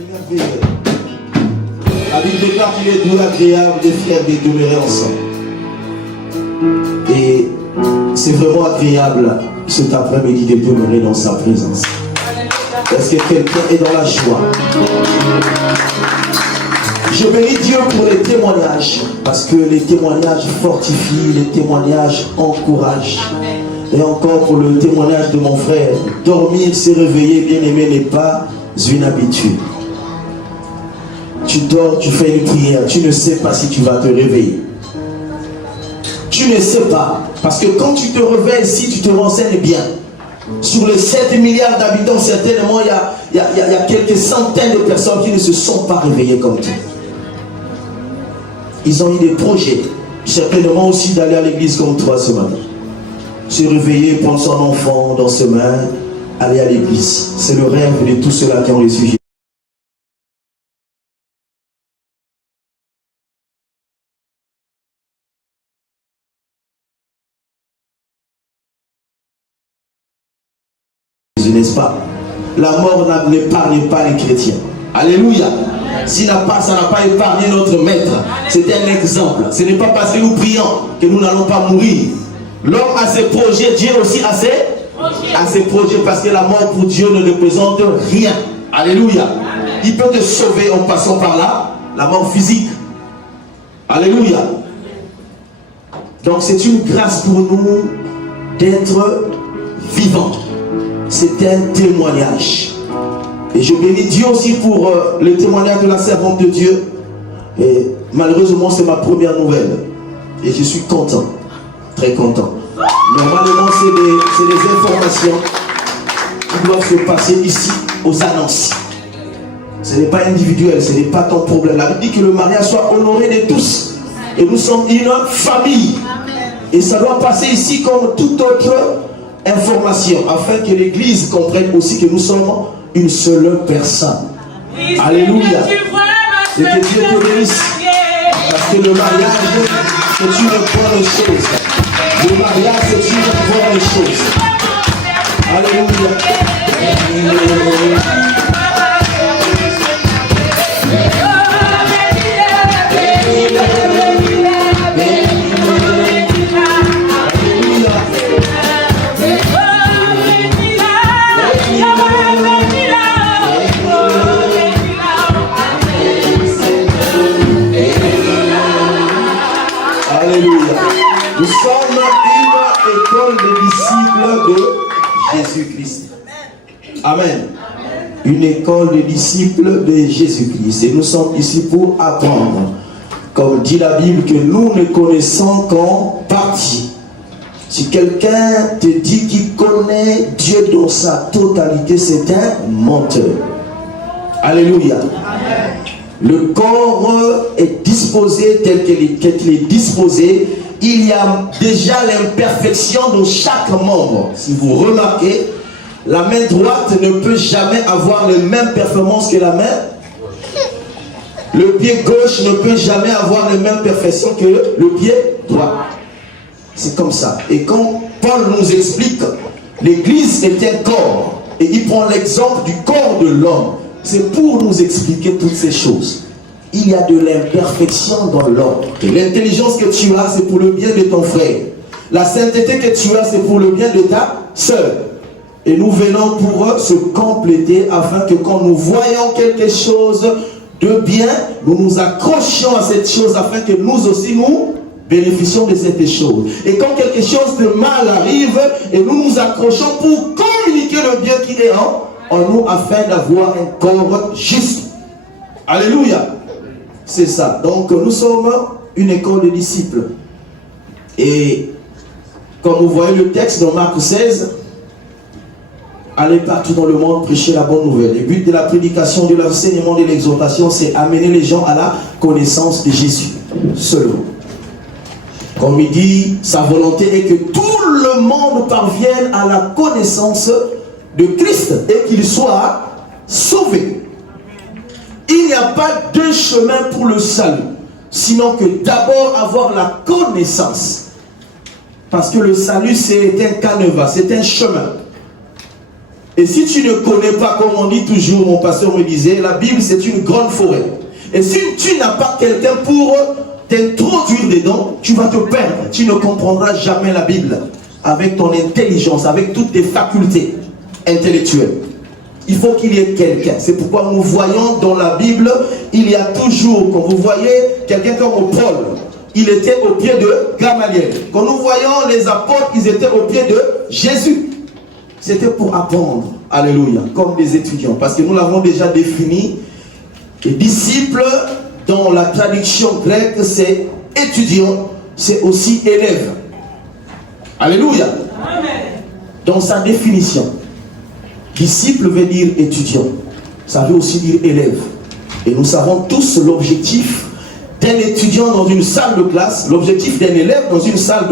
merveilleux. La Bible déclare qu'il est doux, agréable, de fier de demeurer ensemble. Et c'est vraiment agréable cet après-midi de demeurer dans sa présence. Est-ce que quelqu'un est dans la joie? Je bénis Dieu pour les témoignages, parce que les témoignages fortifient, les témoignages encouragent. Et encore pour le témoignage de mon frère, dormir, se réveiller, bien aimé, n'est pas une habitude. Tu dors, tu fais une prière, tu ne sais pas si tu vas te réveiller. Tu ne sais pas, parce que quand tu te réveilles, si tu te renseignes bien, sur les 7 milliards d'habitants, certainement, il y a quelques centaines de personnes qui ne se sont pas réveillées comme toi. Ils ont eu des projets, certainement aussi d'aller à l'église comme toi ce matin. Se réveiller, prendre son enfant dans ses mains, aller à l'église. C'est le rêve de tous ceux-là qui ont reçu Jésus. N'est-ce pas? La mort n'épargne pas les chrétiens. Alléluia. Ça n'a pas épargné notre maître. C'est un exemple. Ce n'est pas parce que nous prions que nous n'allons pas mourir. L'homme a ses projets, Dieu aussi a ses projets, parce que la mort pour Dieu ne représente rien. Alléluia. Amen. Il peut te sauver en passant par là, la mort physique. Alléluia. Donc c'est une grâce pour nous d'être vivants. C'est un témoignage. Et je bénis Dieu aussi pour le témoignage de la servante de Dieu. Et malheureusement, c'est ma première nouvelle. Et je suis content. Très content. Normalement, c'est des informations qui doivent se passer ici, aux annonces. Ce n'est pas individuel, ce n'est pas ton problème. La Bible dit que le mariage soit honoré de tous. Et nous sommes une famille. Et ça doit passer ici comme toute autre information, afin que l'Église comprenne aussi que nous sommes une seule personne. Alléluia. Et que Dieu te bénisse. Parce que le mariage, c'est une bonne chose. Le mariage, c'est une bonne chose. Alléluia. Nous sommes une école de disciples de Jésus-Christ. Amen. Une école de disciples de Jésus-Christ. Et nous sommes ici pour apprendre. Comme dit la Bible, que nous ne connaissons qu'en partie. Si quelqu'un te dit qu'il connaît Dieu dans sa totalité, c'est un menteur. Alléluia. Amen. Le corps est disposé tel qu'il est disposé. Il y a déjà l'imperfection dans chaque membre. Si vous remarquez, la main droite ne peut jamais avoir les mêmes performances que la main. Le pied gauche ne peut jamais avoir les mêmes perfections que le pied droit. C'est comme ça. Et quand Paul nous explique, l'Église est un corps. Et il prend l'exemple du corps de l'homme. C'est pour nous expliquer toutes ces choses. Il y a de l'imperfection dans l'homme. L'intelligence que tu as, c'est pour le bien de ton frère. La sainteté que tu as, c'est pour le bien de ta sœur. Et nous venons pour se compléter afin que quand nous voyons quelque chose de bien, nous nous accrochions à cette chose afin que nous aussi nous bénéficions de cette chose. Et quand quelque chose de mal arrive, et nous nous accrochons pour communiquer le bien qui est en nous afin d'avoir un corps juste. Alléluia. C'est ça. Donc nous sommes une école de disciples. Et comme vous voyez le texte dans Marc 16, allez partout dans le monde prêcher la bonne nouvelle. Le but de la prédication, de l'enseignement, de l'exhortation, c'est amener les gens à la connaissance de Jésus seulement. Comme il dit, sa volonté est que tout le monde parvienne à la connaissance de Christ et qu'il soit sauvé. Il n'y a pas deux chemins pour le salut, sinon que d'abord avoir la connaissance. Parce que le salut, c'est un canevas, c'est un chemin. Et si tu ne connais pas, comme on dit toujours, mon pasteur me disait, la Bible c'est une grande forêt. Et si tu n'as pas quelqu'un pour t'introduire dedans, tu vas te perdre. Tu ne comprendras jamais la Bible avec ton intelligence, avec toutes tes facultés intellectuelles. Il faut qu'il y ait quelqu'un. C'est pourquoi nous voyons dans la Bible, il y a toujours, quand vous voyez quelqu'un comme Paul, il était au pied de Gamaliel. Quand nous voyons les apôtres, ils étaient au pied de Jésus. C'était pour apprendre, alléluia, comme des étudiants. Parce que nous l'avons déjà défini. Les disciples, dans la traduction grecque, c'est étudiant, c'est aussi élève. Alléluia. Amen. Dans sa définition, disciple veut dire étudiant. Ça veut aussi dire élève. Et nous savons tous l'objectif d'un étudiant dans une salle de classe, l'objectif d'un élève dans une salle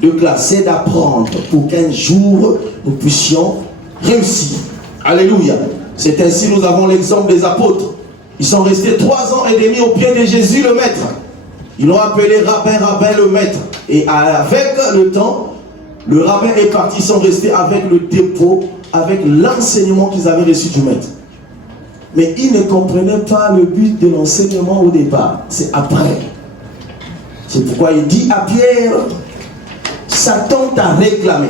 de classe, c'est d'apprendre pour qu'un jour nous puissions réussir. Alléluia. C'est ainsi nous avons l'exemple des apôtres. Ils sont restés 3 ans et demi au pied de Jésus le maître. Ils l'ont appelé rabbin le maître. Et avec le temps, le rabbin est parti, ils sont restés avec le dépôt, avec l'enseignement qu'ils avaient reçu du maître. Mais ils ne comprenaient pas le but de l'enseignement au départ. C'est après. C'est pourquoi il dit à Pierre, Satan t'a réclamé.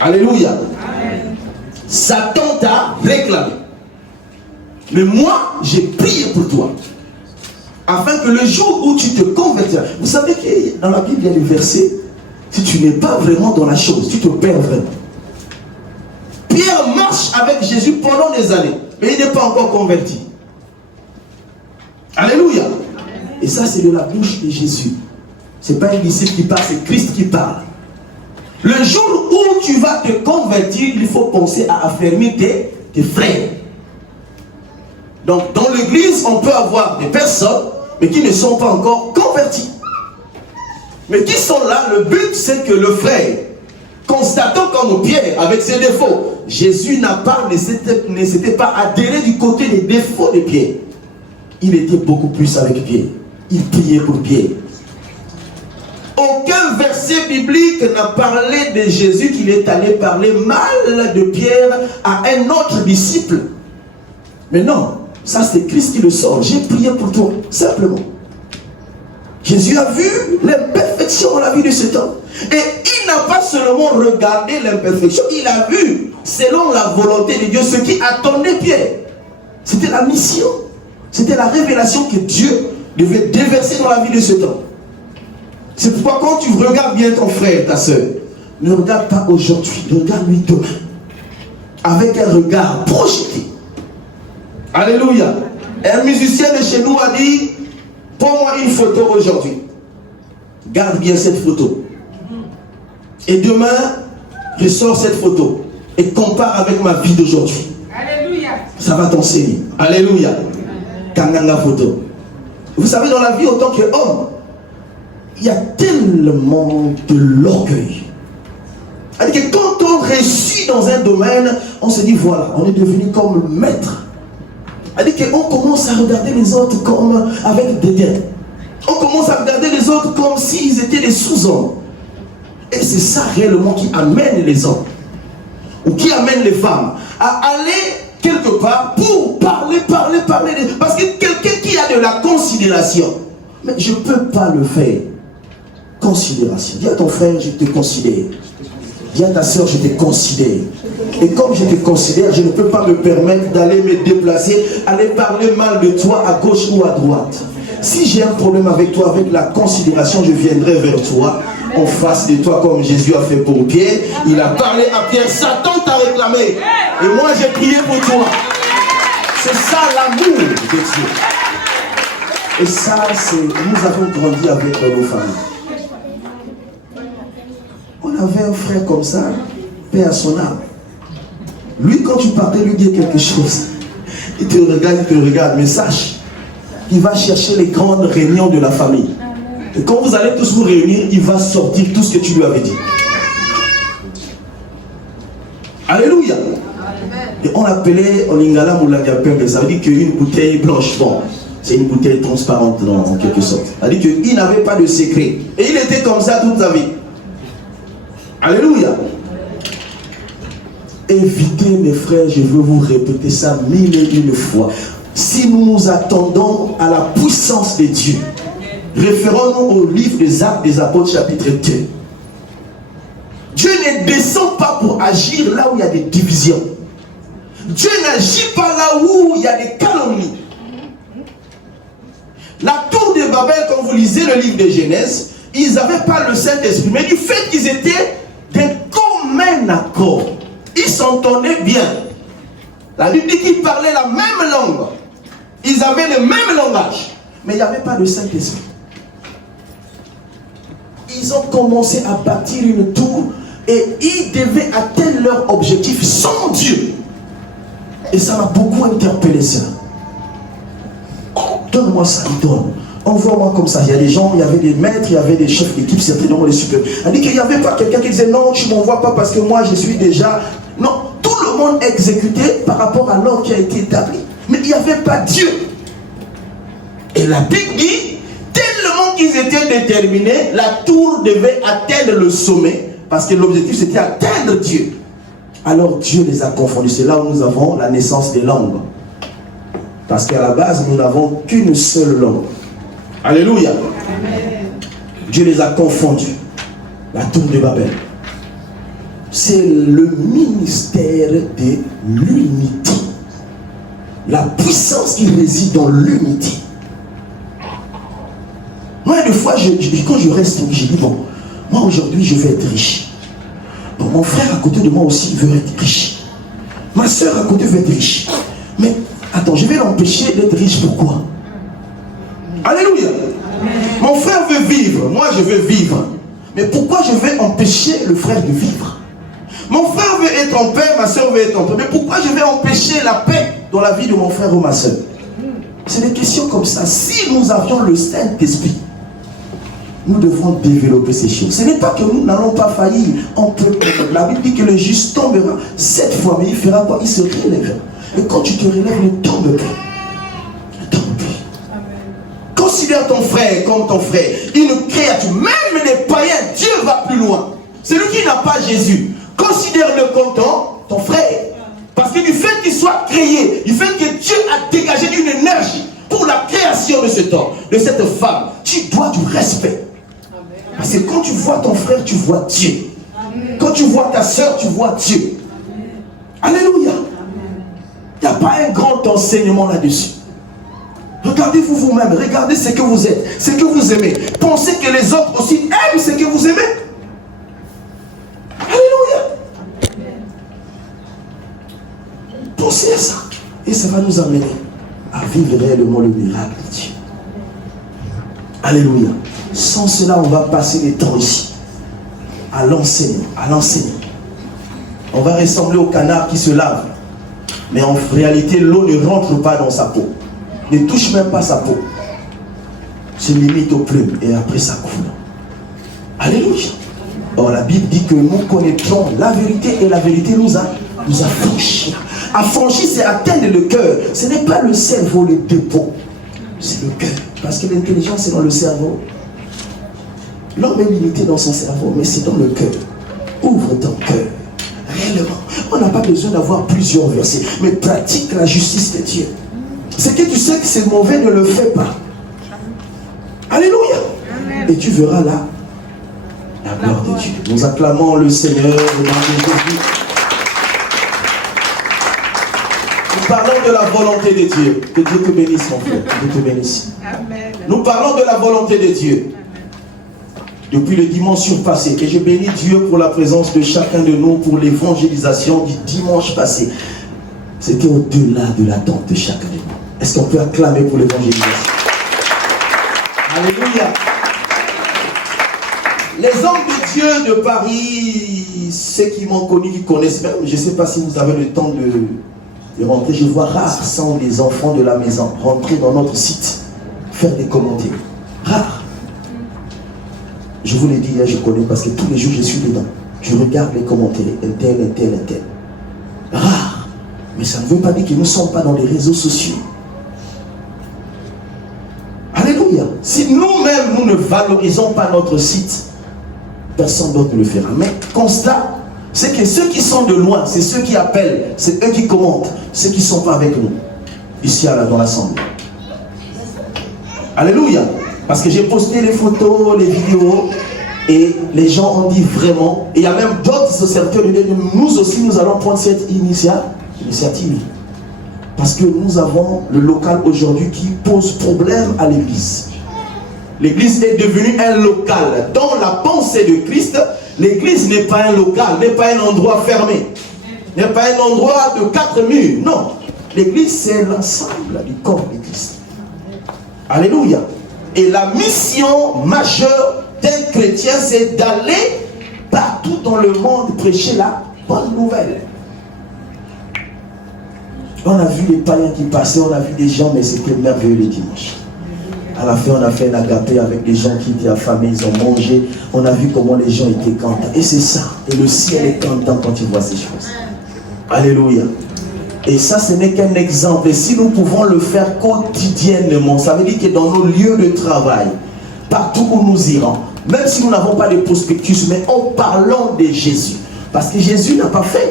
Alléluia. Amen. Satan t'a réclamé. Mais moi, j'ai prié pour toi. Afin que le jour où tu te convertiras. Vous savez que dans la Bible, il y a des versets. Si tu n'es pas vraiment dans la chose, tu te perds vraiment. Pierre marche avec Jésus pendant des années. Mais il n'est pas encore converti. Alléluia. Et ça, c'est de la bouche de Jésus. Ce n'est pas un disciple qui parle, c'est Christ qui parle. Le jour où tu vas te convertir, il faut penser à affermir tes frères. Donc, dans l'église, on peut avoir des personnes, mais qui ne sont pas encore convertis. Mais qui sont là, le but, c'est que le frère, constatant comme Pierre, avec ses défauts, Jésus ne s'était pas adhéré du côté des défauts de Pierre. Il était beaucoup plus avec Pierre. Il priait pour Pierre. Aucun verset biblique n'a parlé de Jésus qu'il est allé parler mal de Pierre à un autre disciple. Mais non, ça c'est Christ qui le sort. J'ai prié pour toi, simplement. Jésus a vu l'imperfection dans la vie de cet homme. Et il n'a pas seulement regardé l'imperfection, il a vu, selon la volonté de Dieu, ce qui attendait Pierre. C'était la mission. C'était la révélation que Dieu devait déverser dans la vie de cet homme. C'est pourquoi quand tu regardes bien ton frère, ta soeur, ne regarde pas aujourd'hui, regarde-lui demain. Avec un regard projeté. Alléluia. Un musicien de chez nous a dit, prends-moi une photo aujourd'hui. Garde bien cette photo. Et demain, je sors cette photo et compare avec ma vie d'aujourd'hui. Alléluia. Ça va t'enseigner. Alléluia. Kanganga photo. Vous savez, dans la vie, autant qu'homme, il y a tellement de l'orgueil. C'est-à-dire que quand on réussit dans un domaine, on se dit voilà, on est devenu comme le maître. C'est-à-dire qu'on commence à regarder les autres comme avec dédain. On commence à regarder les autres comme s'ils étaient des sous-hommes. Et c'est ça réellement qui amène les hommes, ou qui amène les femmes, à aller quelque part pour parler. Parce que quelqu'un qui a de la considération, mais je ne peux pas le faire. Considération. Dis à ton frère, je te considère. Dis à ta soeur, je te considère. Et comme je te considère, je ne peux pas me permettre d'aller me déplacer, aller parler mal de toi à gauche ou à droite. Si j'ai un problème avec toi, avec la considération, je viendrai vers toi, en face de toi, comme Jésus a fait pour Pierre. Il a parlé à Pierre, Satan t'a réclamé. Et moi, j'ai prié pour toi. C'est ça l'amour de Dieu. Et ça, c'est... Nous avons grandi avec nos familles. On avait un frère comme ça, paix à son âme. Lui, quand tu partais, lui dire quelque chose, il te regarde, mais sache, il va chercher les grandes réunions de la famille. Et quand vous allez tous vous réunir, il va sortir tout ce que tu lui avais dit. Alléluia. Et on appelait en lingala moulagapembe, ça veut dire qu'une bouteille blanche, bon, c'est une bouteille transparente en quelque sorte. Ça veut dire qu'il n'avait pas de secret. Et il était comme ça toute sa vie. Alléluia. évitez, mes frères, je veux vous répéter ça 1001 fois. Si nous nous attendons à la puissance de Dieu, référons-nous au livre des Actes des Apôtres, chapitre 2. Dieu ne descend pas pour agir là où il y a des divisions. Dieu n'agit pas là où il y a des calomnies. La tour de Babel, quand vous lisez le livre de Genèse, ils n'avaient pas le Saint-Esprit, mais du fait qu'ils étaient d'un commun accord, ils s'entendaient bien. La Bible dit qu'ils parlaient la même langue. Ils avaient le même langage, mais il n'y avait pas de Saint-Esprit. Ils ont commencé à bâtir une tour et ils devaient atteindre leur objectif sans Dieu. Et ça m'a beaucoup interpellé, ça. Donne-moi ça, il donne. Envoie-moi comme ça. Il y a des gens, il y avait des maîtres, il y avait des chefs d'équipe, certainement les supérieurs. Elle dit qu'il n'y avait pas quelqu'un qui disait non, tu ne m'envoies pas parce que moi je suis déjà. Non, tout le monde exécutait par rapport à l'ordre qui a été établi. Mais il n'y avait pas Dieu. Et la Bible dit, tellement qu'ils étaient déterminés, la tour devait atteindre le sommet parce que l'objectif c'était atteindre Dieu. Alors Dieu les a confondus. C'est là où nous avons la naissance des langues. Parce qu'à la base, nous n'avons qu'une seule langue. Alléluia. Amen. Dieu les a confondus. La tour de Babel. C'est le ministère de l'unité. La puissance qui réside dans l'unité. Moi, des fois, quand je reste, je dis, bon, moi aujourd'hui, je vais être riche. Bon, mon frère à côté de moi aussi veut être riche. Ma soeur à côté veut être riche. Mais, attends, je vais l'empêcher d'être riche, pourquoi? Alléluia. Mon frère veut vivre, moi je veux vivre. Mais pourquoi je vais empêcher le frère de vivre? Mon frère veut être en paix, ma soeur veut être en paix. Mais pourquoi je vais empêcher la paix dans la vie de mon frère ou ma soeur? C'est des questions comme ça. Si nous avions le Saint-Esprit, nous devons développer ces choses. Ce n'est pas que nous n'allons pas faillir. On peut. La Bible dit que le juste tombera 7 fois, mais il fera quoi? Il se relèvera. Et quand tu te relèves, ne tombe pas. Considère ton frère comme ton frère, une créature, même les païens, Dieu va plus loin. Celui qui n'a pas Jésus, considère-le comme ton frère. Parce que du fait qu'il soit créé, du fait que Dieu a dégagé une énergie pour la création de cet homme, de cette femme, tu dois du respect. Parce que quand tu vois ton frère, tu vois Dieu. Quand tu vois ta soeur, tu vois Dieu. Alléluia. Il n'y a pas un grand enseignement là-dessus. Regardez-vous vous-même, regardez ce que vous êtes, ce que vous aimez. Pensez que les autres aussi aiment ce que vous aimez. Alléluia. Pensez à ça. Et ça va nous amener à vivre réellement le miracle de Dieu. Alléluia. Sans cela, on va passer des temps ici. À l'enseignement, On va ressembler au canard qui se lave. Mais en réalité, l'eau ne rentre pas dans sa peau. Ne touche même pas sa peau. Se limite aux plumes et après ça coule. Alléluia. Or la Bible dit que nous connaîtrons la vérité et la vérité nous affranchit. Affranchir, c'est atteindre le cœur. Ce n'est pas le cerveau, le dépôt. C'est le cœur. Parce que l'intelligence est dans le cerveau. L'homme est limité dans son cerveau, mais c'est dans le cœur. Ouvre ton cœur. Réellement. On n'a pas besoin d'avoir plusieurs versets, mais pratique la justice de Dieu. C'est que tu sais que c'est mauvais, ne le fais pas. Alléluia. Amen. Et tu verras là la gloire de Dieu. Nous acclamons le Seigneur au nom de Jésus. Nous parlons de la volonté de Dieu. Que Dieu te bénisse, mon frère. Que Dieu te bénisse. Amen. Nous parlons de la volonté de Dieu. Depuis le dimanche surpassé. Et je bénis Dieu pour la présence de chacun de nous pour l'évangélisation du dimanche passé. C'était au-delà de l'attente de chacun de nous. Est-ce qu'on peut acclamer pour l'évangélisation? Alléluia. Les hommes de Dieu de Paris, ceux qui m'ont connu, qui connaissent même, je ne sais pas si vous avez le temps de rentrer. Je vois rares sont les enfants de la maison rentrer dans notre site, faire des commentaires. Rares. Je vous l'ai dit, je connais parce que tous les jours je suis dedans. Je regarde les commentaires, un tel. Rare. Mais ça ne veut pas dire que nous ne sommes pas dans les réseaux sociaux. Alléluia. Si nous-mêmes, nous ne valorisons pas notre site, personne d'autre ne le fera. Mais constat, c'est que ceux qui sont de loin, c'est ceux qui appellent, c'est eux qui commentent, ceux qui ne sont pas avec nous, ici dans l'assemblée. Alléluia. Parce que j'ai posté les photos, les vidéos, et les gens ont dit vraiment, et il y a même d'autres serviteurs qui disent, nous aussi nous allons prendre cette initiative. Parce que nous avons le local aujourd'hui qui pose problème à l'église. L'église est devenue un local. Dans la pensée de Christ, l'église n'est pas un local, n'est pas un endroit fermé, n'est pas un endroit de 4 murs. Non, l'église c'est l'ensemble du corps de Christ. Alléluia. Et la mission majeure d'un chrétien, c'est d'aller partout dans le monde prêcher la bonne nouvelle. On a vu les païens qui passaient, on a vu des gens, mais c'était merveilleux le dimanche. À la fin, on a fait un agapé avec des gens qui étaient affamés, ils ont mangé. On a vu comment les gens étaient contents. Et c'est ça. Et le ciel est content quand tu vois ces choses. Alléluia. Et ça, ce n'est qu'un exemple. Et si nous pouvons le faire quotidiennement, ça veut dire que dans nos lieux de travail, partout où nous irons, même si nous n'avons pas de prospectus, mais en parlant de Jésus. Parce que Jésus n'a pas fait,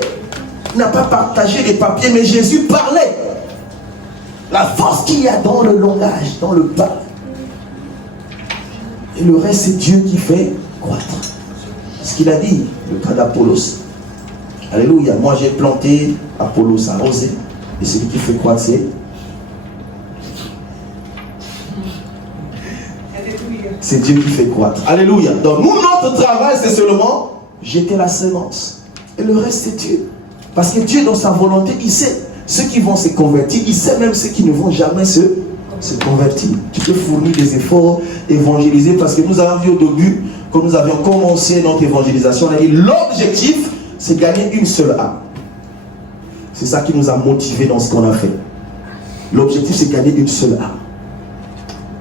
n'a pas partagé les papiers, mais Jésus parlait. La force qu'il y a dans le langage, dans le parler. Et le reste, c'est Dieu qui fait croître. Ce qu'il a dit, le cas d'Apollos. Alléluia. Moi, j'ai planté, Apollos a arrosé. Et celui qui fait croître, c'est Dieu qui fait croître. Alléluia. Donc, nous, notre travail, c'est seulement jeter la semence. Et le reste, c'est Dieu. Parce que Dieu, dans sa volonté, il sait ceux qui vont se convertir. Il sait même ceux qui ne vont jamais se convertir. Tu peux fournir des efforts, évangéliser. Parce que nous avons vu au début, quand nous avions commencé notre évangélisation, on a dit l'objectif, c'est gagner une seule âme. C'est ça qui nous a motivés dans ce qu'on a fait. L'objectif, c'est gagner une seule âme.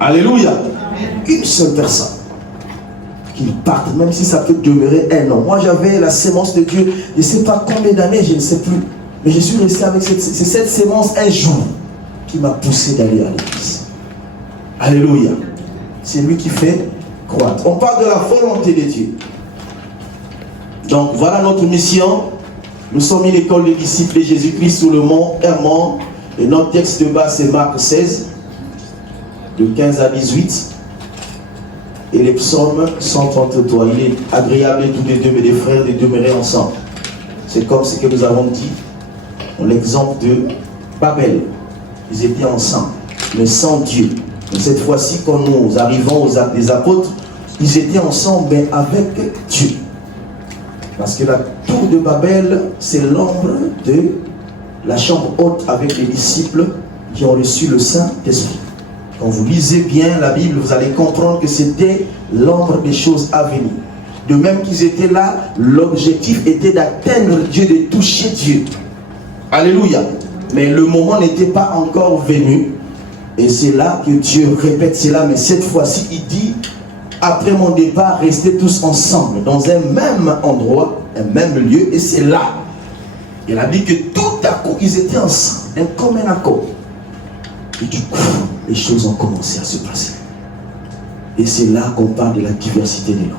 Alléluia. Une seule personne. Qu'il parte, même si ça peut demeurer 1 an. Moi, j'avais la sémence de Dieu, je ne sais pas combien d'années, je ne sais plus. Mais je suis resté avec cette sémence un jour qui m'a poussé d'aller à l'église. Alléluia. C'est lui qui fait croître. On parle de la volonté de Dieu. Donc, voilà notre mission. Nous sommes une école de disciples de Jésus-Christ sous le mont Hermon. Et notre texte de base, c'est Marc 16, de 15 à 18. Et les psaumes 133. Il est agréable tous les deux, mais des frères, de demeurer ensemble. C'est comme ce que nous avons dit. L'exemple de Babel. Ils étaient ensemble, mais sans Dieu. Mais cette fois-ci, quand nous arrivons aux actes des apôtres, ils étaient ensemble, mais avec Dieu. Parce que la tour de Babel, c'est l'ombre de la chambre haute avec les disciples qui ont reçu le Saint-Esprit. Quand vous lisez bien la Bible, vous allez comprendre que c'était l'ombre des choses à venir. De même qu'ils étaient là, l'objectif était d'atteindre Dieu, de toucher Dieu. Alléluia. Mais le moment n'était pas encore venu. Et c'est là que Dieu répète cela. Mais cette fois-ci, il dit, après mon départ, restez tous ensemble, dans un même endroit, un même lieu. Et c'est là. Il a dit que tout à coup, ils étaient ensemble, un commun accord. Et du coup, les choses ont commencé à se passer. Et c'est là qu'on parle de la diversité des langues.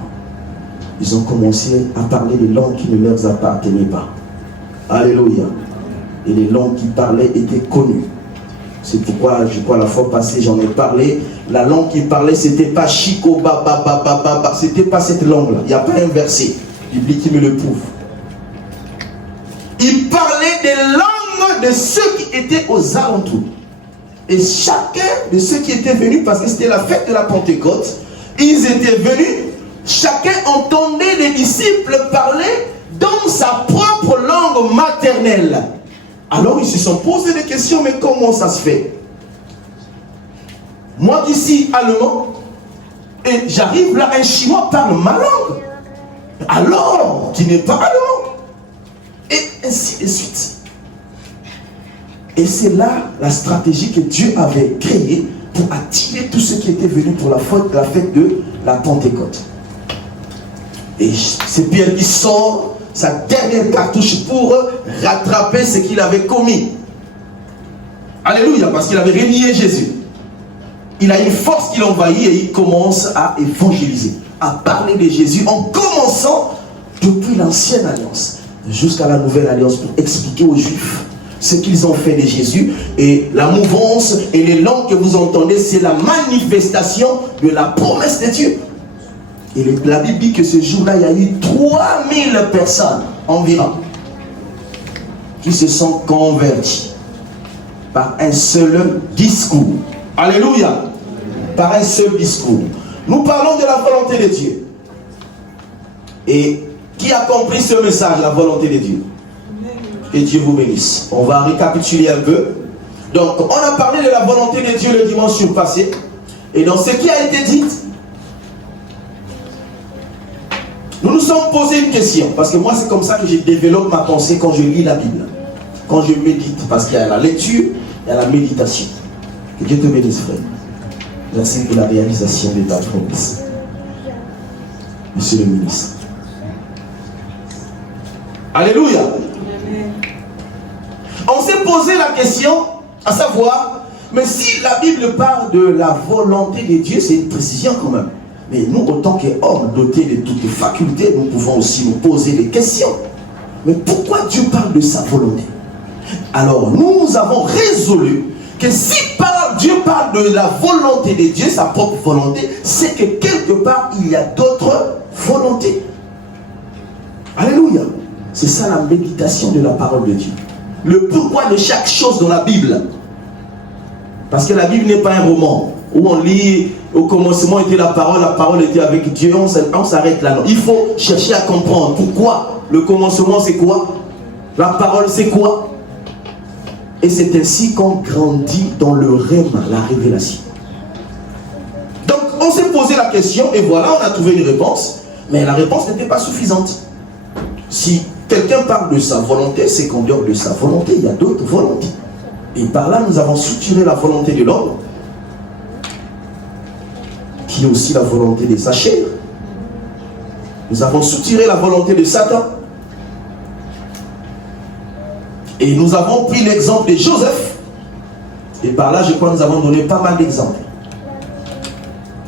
Ils ont commencé à parler des langues qui ne leur appartenaient pas. Alléluia. Et les langues qu'ils parlaient étaient connues. C'est pourquoi, je crois, la fois passée, j'en ai parlé. La langue qu'ils parlaient, c'était pas Chico, ba, c'était pas cette langue-là. Il n'y a pas un verset biblique qui me le prouve. Ils parlaient des langues de ceux qui étaient aux alentours. Et chacun de ceux qui étaient venus, parce que c'était la fête de la Pentecôte, ils étaient venus, chacun entendait les disciples parler dans sa propre langue maternelle. Alors ils se sont posé des questions, mais comment ça se fait? Moi d'ici allemand, et j'arrive là, un Chinois parle ma langue. Alors, qui n'est pas allemand. Et ainsi de suite. Et c'est là la stratégie que Dieu avait créée pour attirer tous ceux qui étaient venus pour la fête de la Pentecôte. Et c'est Pierre qui sort sa dernière cartouche pour rattraper ce qu'il avait commis. Alléluia, parce qu'il avait renié Jésus. Il a une force qui l'envahit et il commence à évangéliser, à parler de Jésus en commençant depuis l'ancienne alliance. jusqu'à la Nouvelle Alliance pour expliquer aux Juifs ce qu'ils ont fait de Jésus. Et la mouvance et les langues que vous entendez, c'est la manifestation de la promesse de Dieu. Et la Bible dit que ce jour-là, il y a eu 3000 personnes environ qui se sont convertis par un seul discours. Alléluia. Par un seul discours. Nous parlons de la volonté de Dieu. Et qui a compris ce message, la volonté de Dieu? Que Dieu vous bénisse. On va récapituler un peu. Donc, on a parlé de la volonté de Dieu le dimanche passé. Et dans ce qui a été dit, nous nous sommes posé une question. Parce que moi, c'est comme ça que je développe ma pensée quand je lis la Bible. Quand je médite. Parce qu'il y a la lecture, il y a la méditation. Que Dieu te bénisse, frère. Merci pour la réalisation de ta promesse. Monsieur le ministre. Alléluia. On s'est posé la question, à savoir, mais si la Bible parle de la volonté de Dieu, c'est une précision quand même. Mais nous, autant qu'hommes dotés de toutes les facultés, nous pouvons aussi nous poser des questions. Mais pourquoi Dieu parle de sa volonté? Alors, nous avons résolu que si Dieu parle de la volonté de Dieu, sa propre volonté, c'est que quelque part, il y a d'autres volontés. Alléluia. C'est ça la méditation de la parole de Dieu. Le pourquoi de chaque chose dans la Bible. Parce que la Bible n'est pas un roman où on lit, au commencement était la parole était avec Dieu, on s'arrête là. Non. Il faut chercher à comprendre pourquoi. Le commencement c'est quoi? La parole c'est quoi? Et c'est ainsi qu'on grandit dans le rêve, la révélation. Donc on s'est posé la question et voilà, on a trouvé une réponse. Mais la réponse n'était pas suffisante. Si quelqu'un parle de sa volonté, c'est qu'en dehors de sa volonté, il y a d'autres volontés. Et par là, nous avons structuré la volonté de l'homme, qui est aussi la volonté de sa chair. Nous avons structuré la volonté de Satan. Et nous avons pris l'exemple de Joseph. Et par là, je crois que nous avons donné pas mal d'exemples.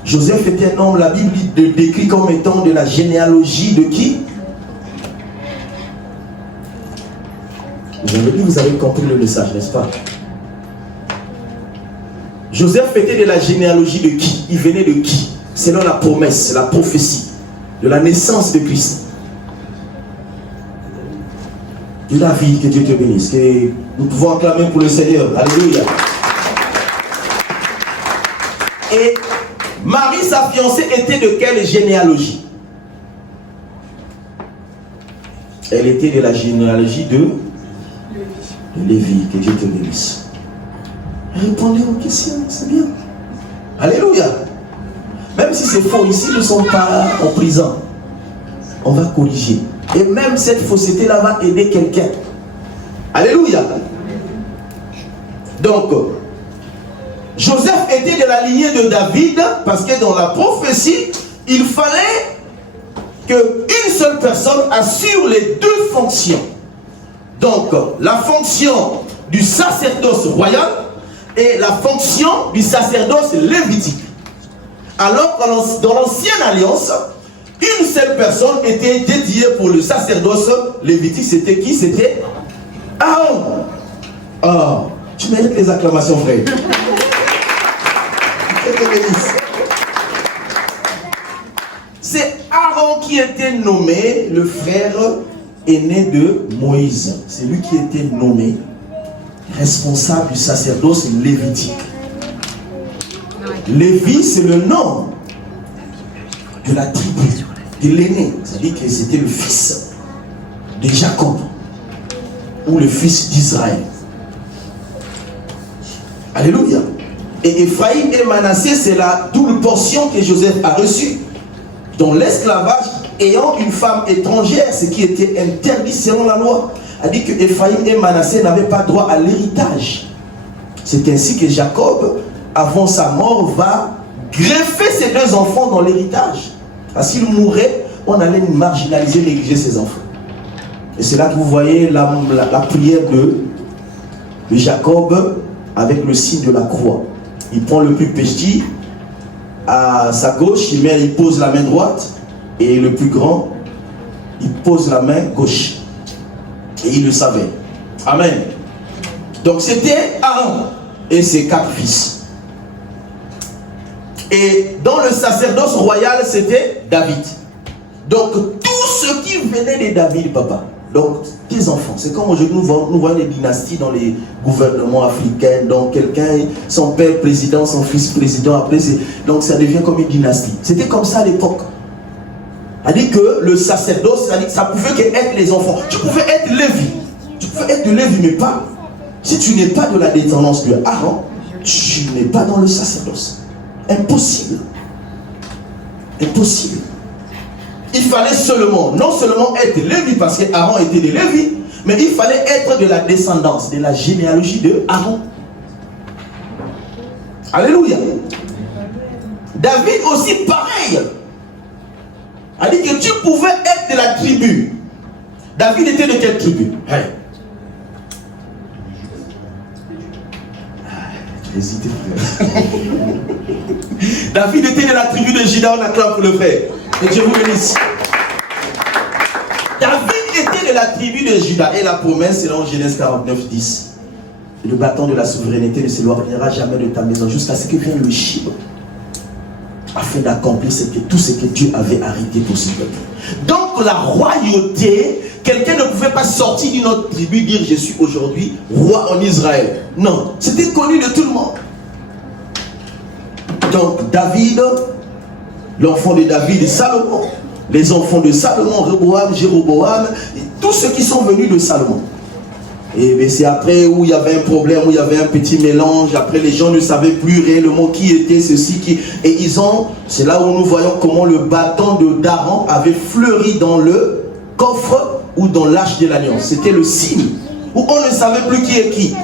Joseph était un homme, la Bible décrit comme étant de la généalogie de qui? J'avais dit, vous avez compris le message, n'est-ce pas? Joseph était de la généalogie de qui? Il venait de qui? Selon la promesse, la prophétie de la naissance de Christ. De David, que Dieu te bénisse. Que nous pouvons acclamer pour le Seigneur. Alléluia. Et Marie, sa fiancée, était de quelle généalogie? Elle était de la généalogie de Lévi. Que Dieu te bénisse. Répondez aux questions, c'est bien. Alléluia. Même si c'est faux, ici, nous ne sommes pas en prison. On va corriger. Et même cette fausseté-là va aider quelqu'un. Alléluia. Donc, Joseph était de la lignée de David, parce que dans la prophétie, il fallait qu'une seule personne assure les deux fonctions. Donc, la fonction du sacerdoce royal et la fonction du sacerdoce lévitique. Alors, dans l'ancienne alliance, une seule personne était dédiée pour le sacerdoce lévitique. C'était qui? C'était Aaron. Oh, tu mérites les acclamations, frère. C'est Aaron qui était nommé le frère aîné de Moïse. C'est lui qui était nommé responsable du sacerdoce lévitique. Lévi, c'est le nom de la tribu, de l'aîné. C'est-à-dire que c'était le fils de Jacob, ou le fils d'Israël. Alléluia. Et Ephraïm et Manassé, c'est la double portion que Joseph a reçue. Dans l'esclavage, ayant une femme étrangère, ce qui était interdit selon la loi, a dit que Ephraïm et Manassé n'avaient pas droit à l'héritage. C'est ainsi que Jacob, avant sa mort, va greffer ses deux enfants dans l'héritage. Parce qu'il mourait, on allait marginaliser, négliger ses enfants. Et c'est là que vous voyez la prière de Jacob avec le signe de la croix. Il prend le plus petit à sa gauche, il pose la main droite, et le plus grand, il pose la main gauche. Et il le savait. Amen. Donc c'était Aaron et ses 4 fils. Et dans le sacerdoce royal, c'était David. Donc tout ce qui venait de David, papa. Donc tes enfants, c'est comme aujourd'hui nous voyons des dynasties dans les gouvernements africains. Donc quelqu'un, son père président, son fils président, après donc ça devient comme une dynastie. C'était comme ça à l'époque. C'est-à-dire que le sacerdoce, ça pouvait qu'être les enfants. Tu pouvais être Lévi. Tu pouvais être de Lévi, mais pas. Si tu n'es pas de la descendance de Aaron, tu n'es pas dans le sacerdoce. Impossible. Impossible. Il fallait seulement, non seulement être Lévi, parce que Aaron était de Lévi, mais il fallait être de la descendance, de la généalogie de Aaron. Alléluia. David aussi pareil. A dit que tu pouvais être de la tribu. David était de quelle tribu? Hey. Hésitez, frère. David était de la tribu de Juda, on acclame pour le frère. Et Dieu vous bénisse. David était de la tribu de Juda. Et la promesse, selon Genèse 49, 10. Le bâton de la souveraineté ne s'éloignera jamais de ta maison jusqu'à ce que vienne le chibre, afin d'accomplir tout ce que Dieu avait arrêté pour ce peuple. Donc la royauté, quelqu'un ne pouvait pas sortir d'une autre tribu et dire je suis aujourd'hui roi en Israël. Non, c'était connu de tout le monde. Donc David, l'enfant de David et Salomon, les enfants de Salomon, Rehoboam, Jéroboam, et tous ceux qui sont venus de Salomon. Et c'est après où il y avait un problème, où il y avait un petit mélange. Après, les gens ne savaient plus réellement qui était ceci, qui. Et c'est là où nous voyons comment le bâton d'Aaron avait fleuri dans le coffre ou dans l'arche de l'alliance. C'était le signe où on ne savait plus qui est qui.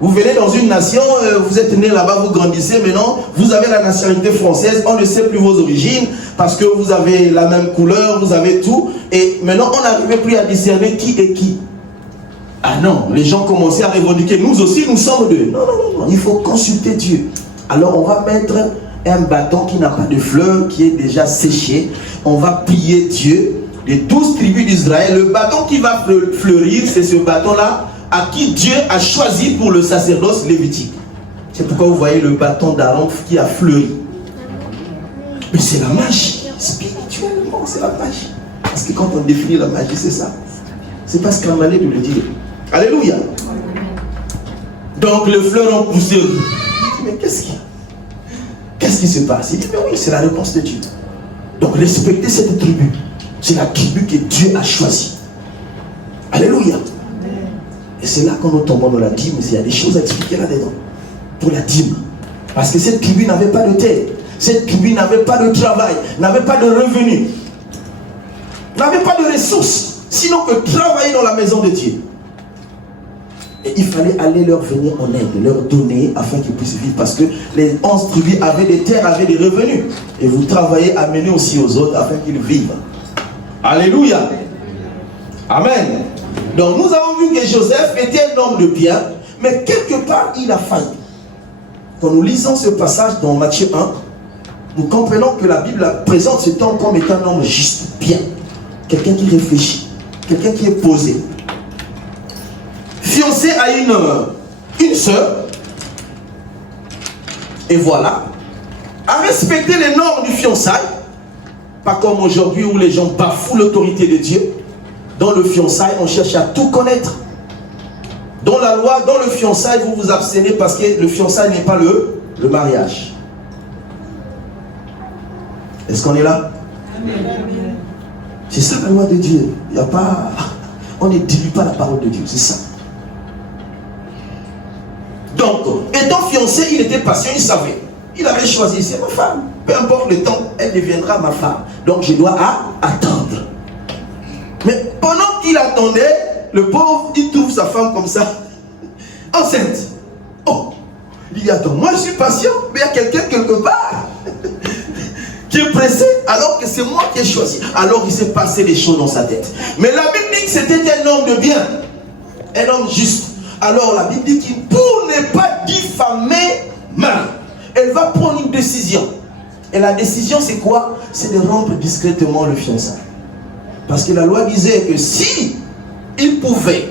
Vous venez dans une nation, vous êtes né là-bas, vous grandissez, maintenant vous avez la nationalité française, on ne sait plus vos origines parce que vous avez la même couleur, vous avez tout. Et maintenant, on n'arrivait plus à discerner qui est qui. Ah non, les gens commençaient à revendiquer, nous aussi nous sommes deux. Non, non, non, il faut consulter Dieu. Alors on va mettre un bâton qui n'a pas de fleurs, qui est déjà séché. On va prier Dieu de 12 tribus d'Israël. Le bâton qui va fleurir, c'est ce bâton-là à qui Dieu a choisi pour le sacerdoce lévitique. C'est pourquoi vous voyez le bâton d'Aaron qui a fleuri. Mais c'est la magie. Spirituellement, c'est la magie. Parce que quand on définit la magie, c'est ça. C'est pas scandaleux de le dire. Alléluia. Donc le fleur ont poussé. Mais qu'est-ce qu'il y a? Qu'est-ce qui se passe? Il dit, mais oui, c'est la réponse de Dieu. Donc respectez cette tribu. C'est la tribu que Dieu a choisie. Alléluia. Et c'est là qu'on nous tombons dans la dîme. Il y a des choses à expliquer là-dedans. Pour la dîme. Parce que cette tribu n'avait pas de terre. Cette tribu n'avait pas de travail. N'avait pas de revenus. N'avait pas de ressources. Sinon que travailler dans la maison de Dieu. Et il fallait aller leur venir en aide, leur donner afin qu'ils puissent vivre. Parce que les 11 tribus avaient des terres, avaient des revenus. Et vous travaillez à mener aussi aux autres afin qu'ils vivent. Alléluia. Amen. Donc nous avons vu que Joseph était un homme de bien, mais quelque part il a failli. Quand nous lisons ce passage dans Matthieu 1, nous comprenons que la Bible présente cet homme comme étant un homme juste, bien. Quelqu'un qui réfléchit, quelqu'un qui est posé. Fiancé à une sœur, et voilà, à respecter les normes du fiançailles, pas comme aujourd'hui où les gens bafouent l'autorité de Dieu. Dans le fiançailles, on cherche à tout connaître. Dans la loi, dans le fiançailles, vous vous abstenez parce que le fiançailles n'est pas le mariage. Est-ce qu'on est là? C'est ça la loi de Dieu. Il n'y a pas... On ne dilue pas la parole de Dieu, c'est ça. Donc, étant fiancé, il était patient, il savait. Il avait choisi, c'est ma femme. Peu importe le temps, elle deviendra ma femme. Donc je dois attendre. Mais pendant qu'il attendait, le pauvre, il trouve sa femme comme ça, enceinte. Oh, il dit, attends, moi je suis patient, mais il y a quelqu'un quelque part qui est pressé, alors que c'est moi qui ai choisi. Alors il s'est passé des choses dans sa tête. Mais la Bible dit que c'était un homme de bien, un homme juste. Alors la Bible dit qu'il, pour ne pas diffamer Marie, elle va prendre une décision. Et la décision c'est quoi? C'est de rompre discrètement le fiançailles. Parce que la loi disait que si il pouvait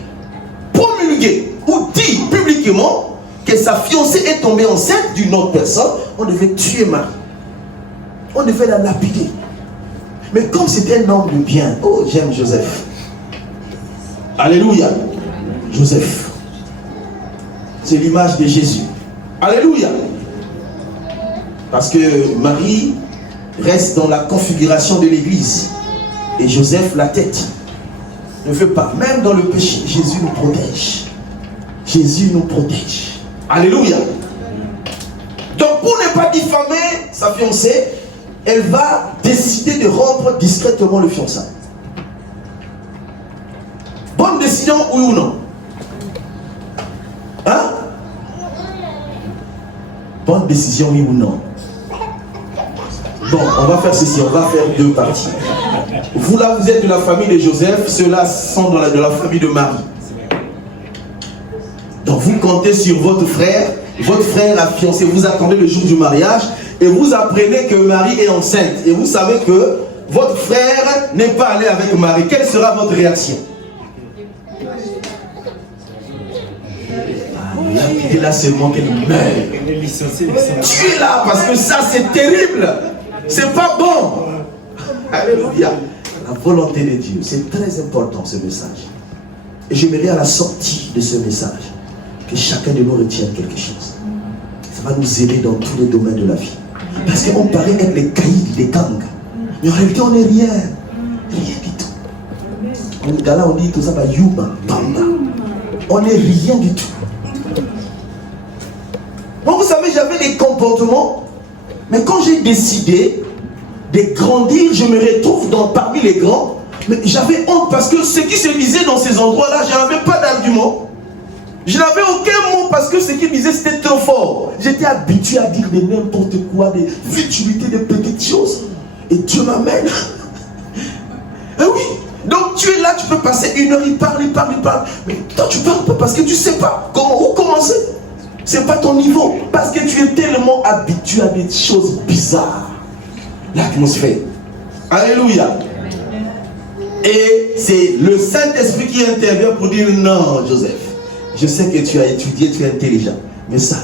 divulguer ou dire publiquement que sa fiancée est tombée enceinte d'une autre personne, on devait tuer Marie. On devait la lapider. Mais comme c'était un homme de bien, oh, j'aime Joseph. Alléluia. Joseph. C'est l'image de Jésus. Alléluia. Parce que Marie reste dans la configuration de l'église. Et Joseph, la tête. Ne fait pas. Même dans le péché, Jésus nous protège. Jésus nous protège. Alléluia. Donc pour ne pas diffamer sa fiancée, elle va décider de rompre discrètement le fiançailles. Bonne décision, oui ou non? Hein? Bonne décision, oui ou non? Bon, on va faire ceci, on va faire deux parties. Vous là, vous êtes de la famille de Joseph, ceux-là sont de la famille de Marie. Donc vous comptez sur votre frère a fiancé, vous attendez le jour du mariage et vous apprenez que Marie est enceinte et vous savez que votre frère n'est pas allé avec Marie. Quelle sera votre réaction? Et là seulement qu'elle meurt. Tu es là parce que ça c'est terrible. C'est pas bon. Alléluia. La volonté de Dieu, c'est très important ce message. Et j'aimerais à la sortie de ce message que chacun de nous retienne quelque chose. Ça va nous aider dans tous les domaines de la vie. Parce qu'on paraît être les caïds, les gangs. Mais en réalité, on n'est rien. Rien du tout. Là, on dit tout ça, bah, Yuba, Bamba. On n'est rien du tout. Bon, vous savez, j'avais des comportements, mais quand j'ai décidé de grandir, je me retrouve parmi les grands. Mais j'avais honte parce que ce qui se disait dans ces endroits-là, je n'avais pas d'argument. Je n'avais aucun mot parce que ce qu'il disait c'était trop fort. J'étais habitué à dire de n'importe quoi, des futilités, des petites choses. Et Dieu m'amène. Ah oui. Donc tu es là, tu peux passer une heure, il parle. Mais toi tu parles pas parce que tu ne sais pas où commencer. C'est pas ton niveau. Parce que tu es tellement habitué à des choses bizarres. L'atmosphère. Alléluia. Et c'est le Saint-Esprit qui intervient pour dire non, Joseph. Je sais que tu as étudié, tu es intelligent. Mais ça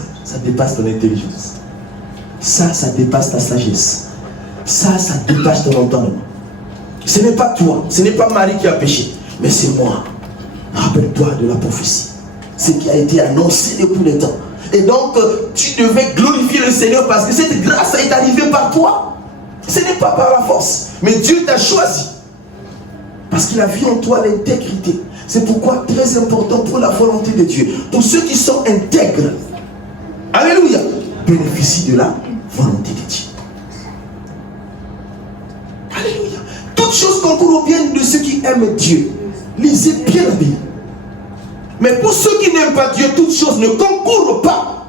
dépasse ton intelligence. Ça dépasse ta sagesse. Ça dépasse ton entendement. Ce n'est pas toi, ce n'est pas Marie qui a péché, mais c'est moi. Rappelle-toi de la prophétie. Ce qui a été annoncé depuis le temps. Et donc, tu devais glorifier le Seigneur parce que cette grâce est arrivée par toi. Ce n'est pas par la force, mais Dieu t'a choisi. Parce qu'il a vu en toi l'intégrité. C'est pourquoi très important pour la volonté de Dieu. Pour ceux qui sont intègres, alléluia, bénéficient de la volonté de Dieu. Alléluia. Toutes choses concourent au bien de ceux qui aiment Dieu. Lisez bien la Bible. Mais pour ceux qui n'aiment pas Dieu, toutes choses ne concourent pas.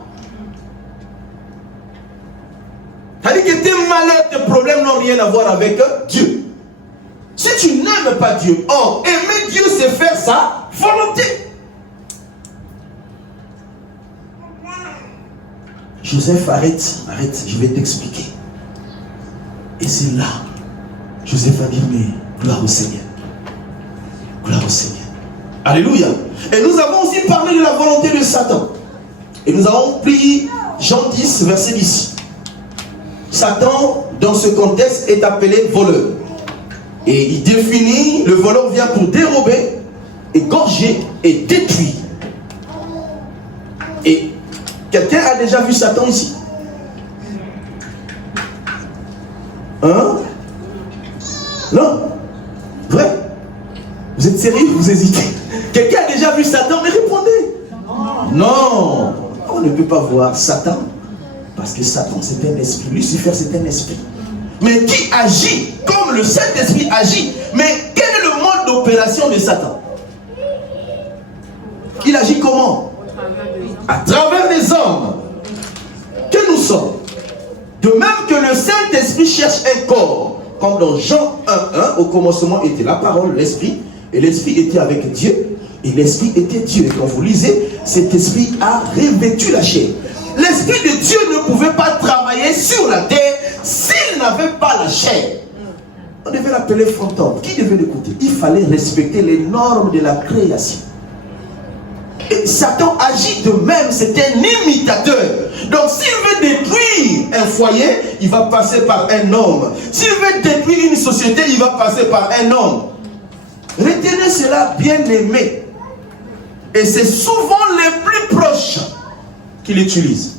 C'est-à-dire que tes malheurs, tes problèmes n'ont rien à voir avec Dieu. Si tu n'aimes pas Dieu, or, aimer Dieu, c'est faire sa volonté. Joseph, arrête, je vais t'expliquer. Et c'est là, Joseph va dire, mais gloire au Seigneur. Gloire au Seigneur. Alléluia. Et nous avons aussi parlé de la volonté de Satan. Et nous avons pris Jean 10, verset 10. Satan, dans ce contexte, est appelé voleur. Et il définit, le voleur vient pour dérober, égorger et détruire. Et quelqu'un a déjà vu Satan ici? Hein? Non? Vrai? Vous êtes sérieux? Vous hésitez? Quelqu'un a déjà vu Satan? Mais répondez! Non! On ne peut pas voir Satan. Parce que Satan c'est un esprit. Lucifer c'est un esprit. Mais qui agit comme le Saint-Esprit agit? Mais quel est le mode d'opération de Satan? Il agit comment? À travers les hommes que nous sommes. De même que le Saint-Esprit cherche un corps. Comme dans Jean 1:1, au commencement était la parole, l'Esprit. Et l'Esprit était avec Dieu. Et l'Esprit était Dieu. Et quand vous lisez, cet Esprit a revêtu la chair. L'Esprit de Dieu ne pouvait pas travailler sur la terre s'il n'avait pas la chair. On devait l'appeler fantôme. Qui devait l'écouter? Il fallait respecter les normes de la création. Et Satan agit de même, c'est un imitateur. Donc s'il veut détruire un foyer, il va passer par un homme. S'il veut détruire une société, il va passer par un homme. Retenez cela, bien aimé. Et c'est souvent les plus proches qu'il utilise.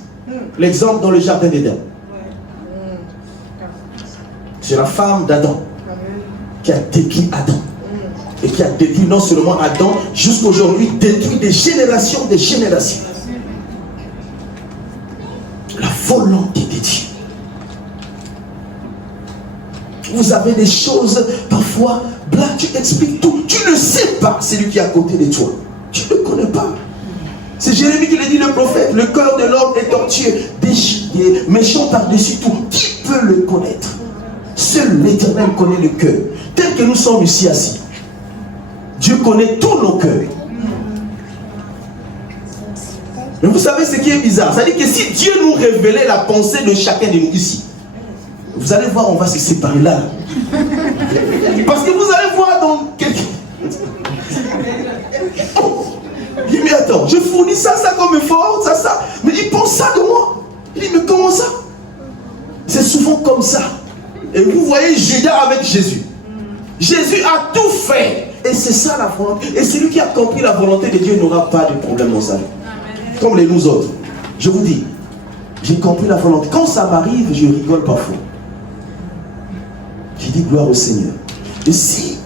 L'exemple dans le jardin d'Éden. C'est la femme d'Adam qui a détruit Adam. Et qui a détruit non seulement Adam, jusqu'aujourd'hui détruit des générations, des générations. La volonté de Dieu. Vous avez des choses, parfois, là, tu expliques tout. Tu ne sais pas celui qui est à côté de toi. Tu ne le connais pas. C'est Jérémie qui le dit, le prophète. Le cœur de l'homme est tortueux, des méchants par-dessus tout. Qui peut le connaître? Seul l'Éternel connaît le cœur. Tel que nous sommes ici assis, Dieu connaît tous nos cœurs. Mais vous savez ce qui est bizarre? C'est-à-dire que si Dieu nous révélait la pensée de chacun de nous ici, vous allez voir, on va se séparer là. Parce que vous allez voir dans quelqu'un. Oh, il dit, mais attends, je fournis ça comme effort, ça. Mais il pense ça de moi. Il dit, mais comment ça? C'est souvent comme ça. Et vous voyez Judas avec Jésus. Jésus a tout fait. Et c'est ça la volonté. Et celui qui a compris la volonté de Dieu n'aura pas de problème dans sa vie. Comme les nous autres. Je vous dis, j'ai compris la volonté. Quand ça m'arrive, je rigole parfois. J'ai dit gloire au Seigneur. Et si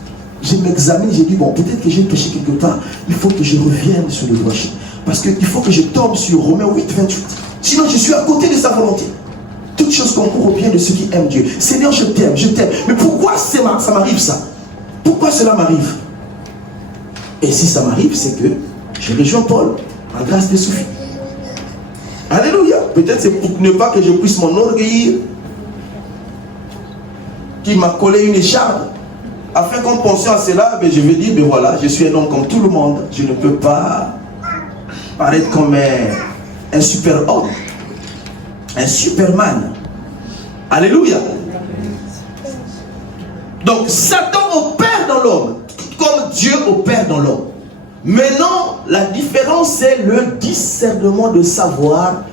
je m'examine, j'ai dit bon, peut-être que j'ai péché quelque part. Il faut que je revienne sur le droit chemin. Parce qu'il faut que je tombe sur Romains 8, 28. Sinon, je suis à côté de sa volonté. Toutes choses concourent au bien de ceux qui aiment Dieu. Seigneur, je t'aime, je t'aime. Mais pourquoi ça m'arrive ça? Pourquoi cela m'arrive? Et si ça m'arrive, c'est que je rejoins Paul. La grâce te suffit. Alléluia. Peut-être c'est pour ne pas que je puisse m'enorgueillir. Qui m'a collé une écharpe. Afin qu'en pensant à cela, je vais dire, voilà, je suis un homme comme tout le monde. Je ne peux pas paraître comme un super homme. Un superman. Alléluia. Donc Satan opère dans l'homme comme Dieu opère dans l'homme. Maintenant, la différence c'est le discernement de savoir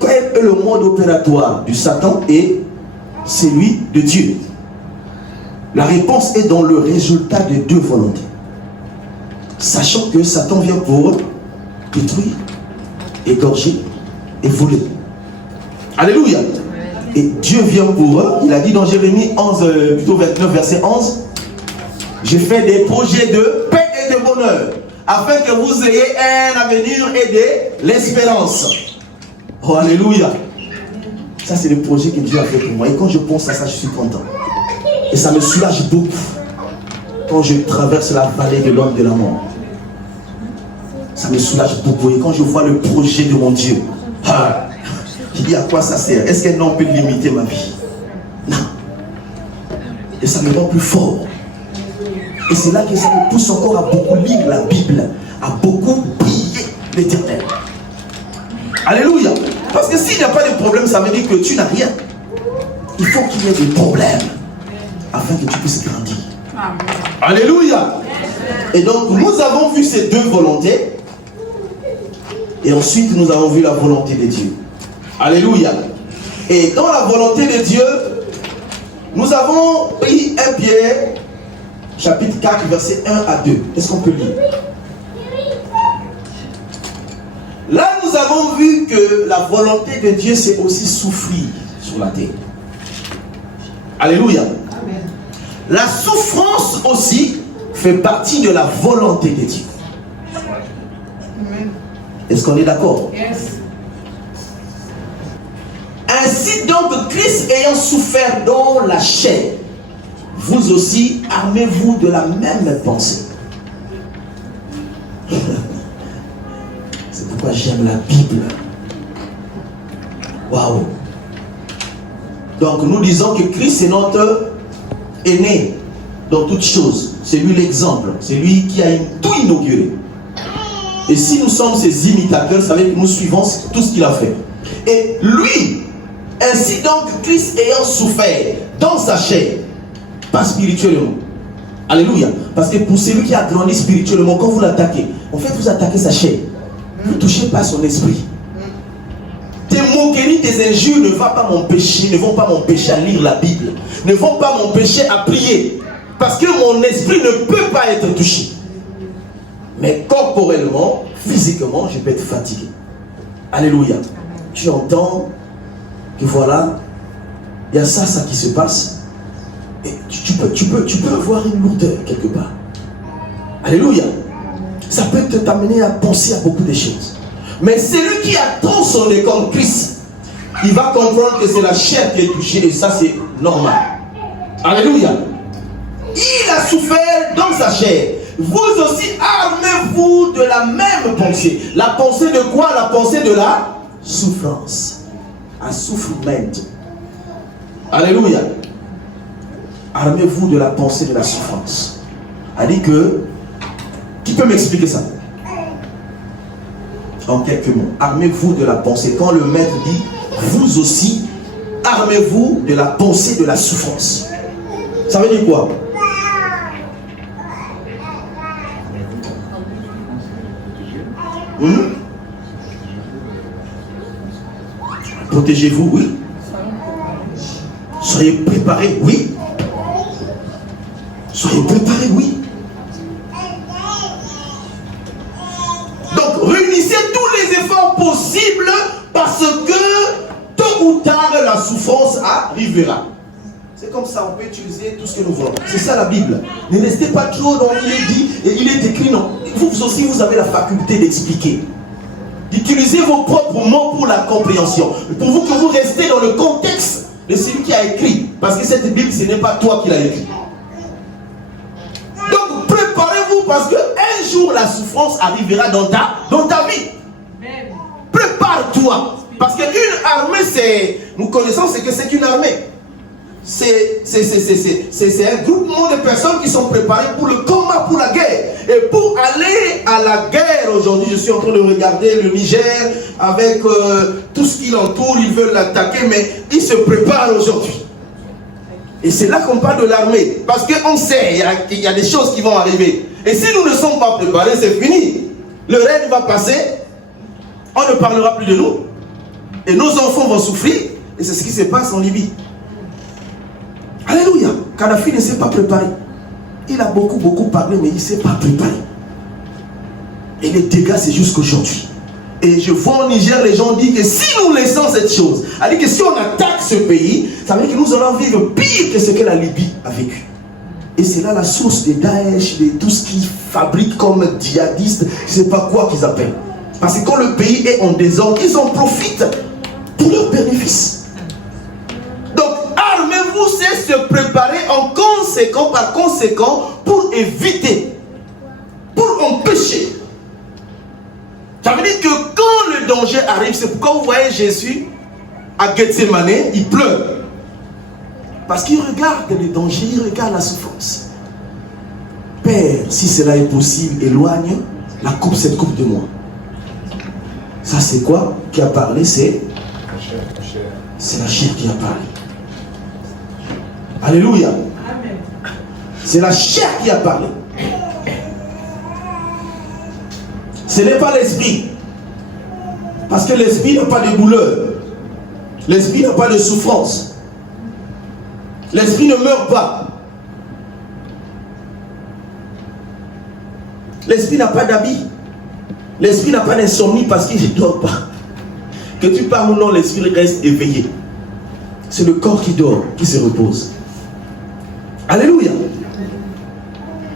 quel est le mode opératoire du Satan et celui de Dieu. La réponse est dans le résultat des deux volontés. Sachant que Satan vient pour détruire, égorger et voler. Alléluia. Et Dieu vient pour eux. Il a dit dans Jérémie 11, plutôt 29, verset 11, je fais des projets de paix et de bonheur, afin que vous ayez un avenir et de l'espérance. Oh, alléluia. Ça, c'est le projet que Dieu a fait pour moi. Et quand je pense à ça, je suis content. Et ça me soulage beaucoup quand je traverse la vallée de l'homme de la mort. Ça me soulage beaucoup. Et quand je vois le projet de mon Dieu, je dis à quoi ça sert? Est-ce qu'un homme peut limiter ma vie? Non. Et ça me rend plus fort. Et c'est là que ça me pousse encore à beaucoup lire la Bible, à beaucoup prier l'Éternel. Alléluia. Parce que s'il n'y a pas de problème, ça veut dire que tu n'as rien. Il faut qu'il y ait des problèmes afin que tu puisses grandir. Amen. Alléluia. Et donc nous avons vu ces deux volontés. Et ensuite nous avons vu la volonté de Dieu. Alléluia. Et dans la volonté de Dieu, nous avons pris 1 Pierre, chapitre 4, verset 1 à 2. Est-ce qu'on peut lire? Là, nous avons vu que la volonté de Dieu, c'est aussi souffrir sur la terre. Alléluia. Amen. La souffrance aussi fait partie de la volonté de Dieu. Est-ce qu'on est d'accord? Yes. Ainsi donc, Christ ayant souffert dans la chair, vous aussi armez-vous de la même pensée. C'est pourquoi j'aime la Bible. Waouh. Donc nous disons que Christ est notre aîné dans toutes choses. C'est lui l'exemple. C'est lui qui a tout inauguré. Et si nous sommes ses imitateurs, ça veut dire que nous suivons tout ce qu'il a fait. Et lui, ainsi donc Christ ayant souffert dans sa chair, pas spirituellement, Alléluia. Parce que pour celui qui a grandi spirituellement, quand vous l'attaquez, en fait vous attaquez sa chair. Vous ne touchez pas son esprit. Tes moqueries, tes injures ne vont pas m'empêcher à lire la Bible. Ne vont pas m'empêcher à prier. Parce que mon esprit ne peut pas être touché. Mais corporellement, physiquement, je peux être fatigué. Alléluia. Tu entends que voilà, il y a ça qui se passe. Et tu peux avoir une lourdeur quelque part. Alléluia. Ça peut t'amener à penser à beaucoup de choses. Mais celui qui attend son école Christ, il va comprendre que c'est la chair qui est touchée et ça c'est normal. Alléluia. Il a souffert dans sa chair. Vous aussi armez-vous de la même pensée. La pensée de quoi? La pensée de la souffrance. Un souffrement. Alléluia. Armez-vous de la pensée de la souffrance. Elle dit que, qui peut m'expliquer ça? En quelques mots, armez-vous de la pensée. Quand le maître dit, vous aussi, armez-vous de la pensée de la souffrance. Ça veut dire quoi? Protégez-vous, oui. Soyez préparés, oui. Soyez préparés, oui. Donc, réunissez tous les efforts possibles parce que tôt ou tard, la souffrance arrivera. C'est comme ça, on peut utiliser tout ce que nous voulons. C'est ça la Bible. Ne restez pas trop dans il est dit et il est écrit, non. Vous aussi, vous avez la faculté d'expliquer. D'utiliser vos propres mots pour la compréhension. Pour vous que vous restez dans le contexte de celui qui a écrit. Parce que cette Bible, ce n'est pas toi qui l'as écrit. Donc, préparez-vous parce qu'un jour, la souffrance arrivera dans ta vie. Prépare-toi. Parce qu'une armée, nous connaissons ce que c'est qu'une armée. C'est un groupement de personnes qui sont préparées pour le combat, pour la guerre. Et pour aller à la guerre aujourd'hui, je suis en train de regarder le Niger avec tout ce qui l'entoure, ils veulent l'attaquer, mais ils se préparent aujourd'hui. Et c'est là qu'on parle de l'armée. Parce qu'on sait qu'il y a des choses qui vont arriver. Et si nous ne sommes pas préparés, c'est fini. Le règne va passer, on ne parlera plus de nous. Et nos enfants vont souffrir. Et c'est ce qui se passe en Libye. Alléluia. Kadhafi ne s'est pas préparé. Il a beaucoup parlé, mais il ne s'est pas préparé. Et les dégâts, c'est jusqu'aujourd'hui. Et je vois au Niger, les gens disent que si nous laissons cette chose, c'est-à-dire que si on attaque ce pays, ça veut dire que nous allons vivre pire que ce que la Libye a vécu. Et c'est là la source de Daesh, de tout ce qu'ils fabriquent comme djihadistes, je ne sais pas quoi qu'ils appellent. Parce que quand le pays est en désordre, ils en profitent pour leur bénéfice. Donc, armez-vous, c'est se préparer en conséquent, par conséquent, pour éviter, pour empêcher. Ça veut dire que quand le danger arrive, c'est pourquoi vous voyez Jésus à Gethsemane, il pleure. Parce qu'il regarde les dangers, il regarde la souffrance. Père, si cela est possible, éloigne cette coupe de moi. Ça c'est quoi qui a parlé? C'est la chair qui a parlé. Alléluia. C'est la chair qui a parlé. Ce n'est pas l'esprit. Parce que l'esprit n'a pas de douleur. L'esprit n'a pas de souffrance. L'esprit ne meurt pas. L'esprit n'a pas d'habit. L'esprit n'a pas d'insomnie parce qu'il ne dort pas. Que tu parles ou non, l'esprit reste éveillé. C'est le corps qui dort, qui se repose. Alléluia.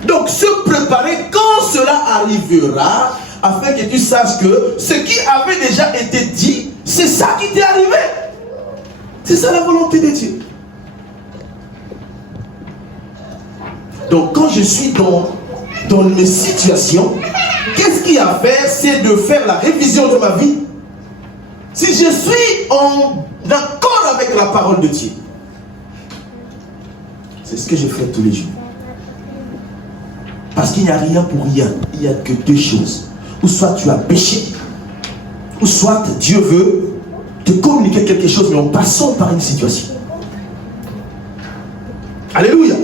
Donc se préparer quand cela arrivera, afin que tu saches que ce qui avait déjà été dit, c'est ça qui t'est arrivé. C'est ça la volonté de Dieu. Donc quand je suis dans mes situations, qu'est-ce qu'il y a à faire? C'est de faire la révision de ma vie. Si je suis en accord avec la parole de Dieu, c'est ce que je fais tous les jours. Parce qu'il n'y a rien pour rien. Il n'y a que deux choses. Ou soit tu as péché, ou soit Dieu veut te communiquer quelque chose, mais en passant par une situation. Alléluia.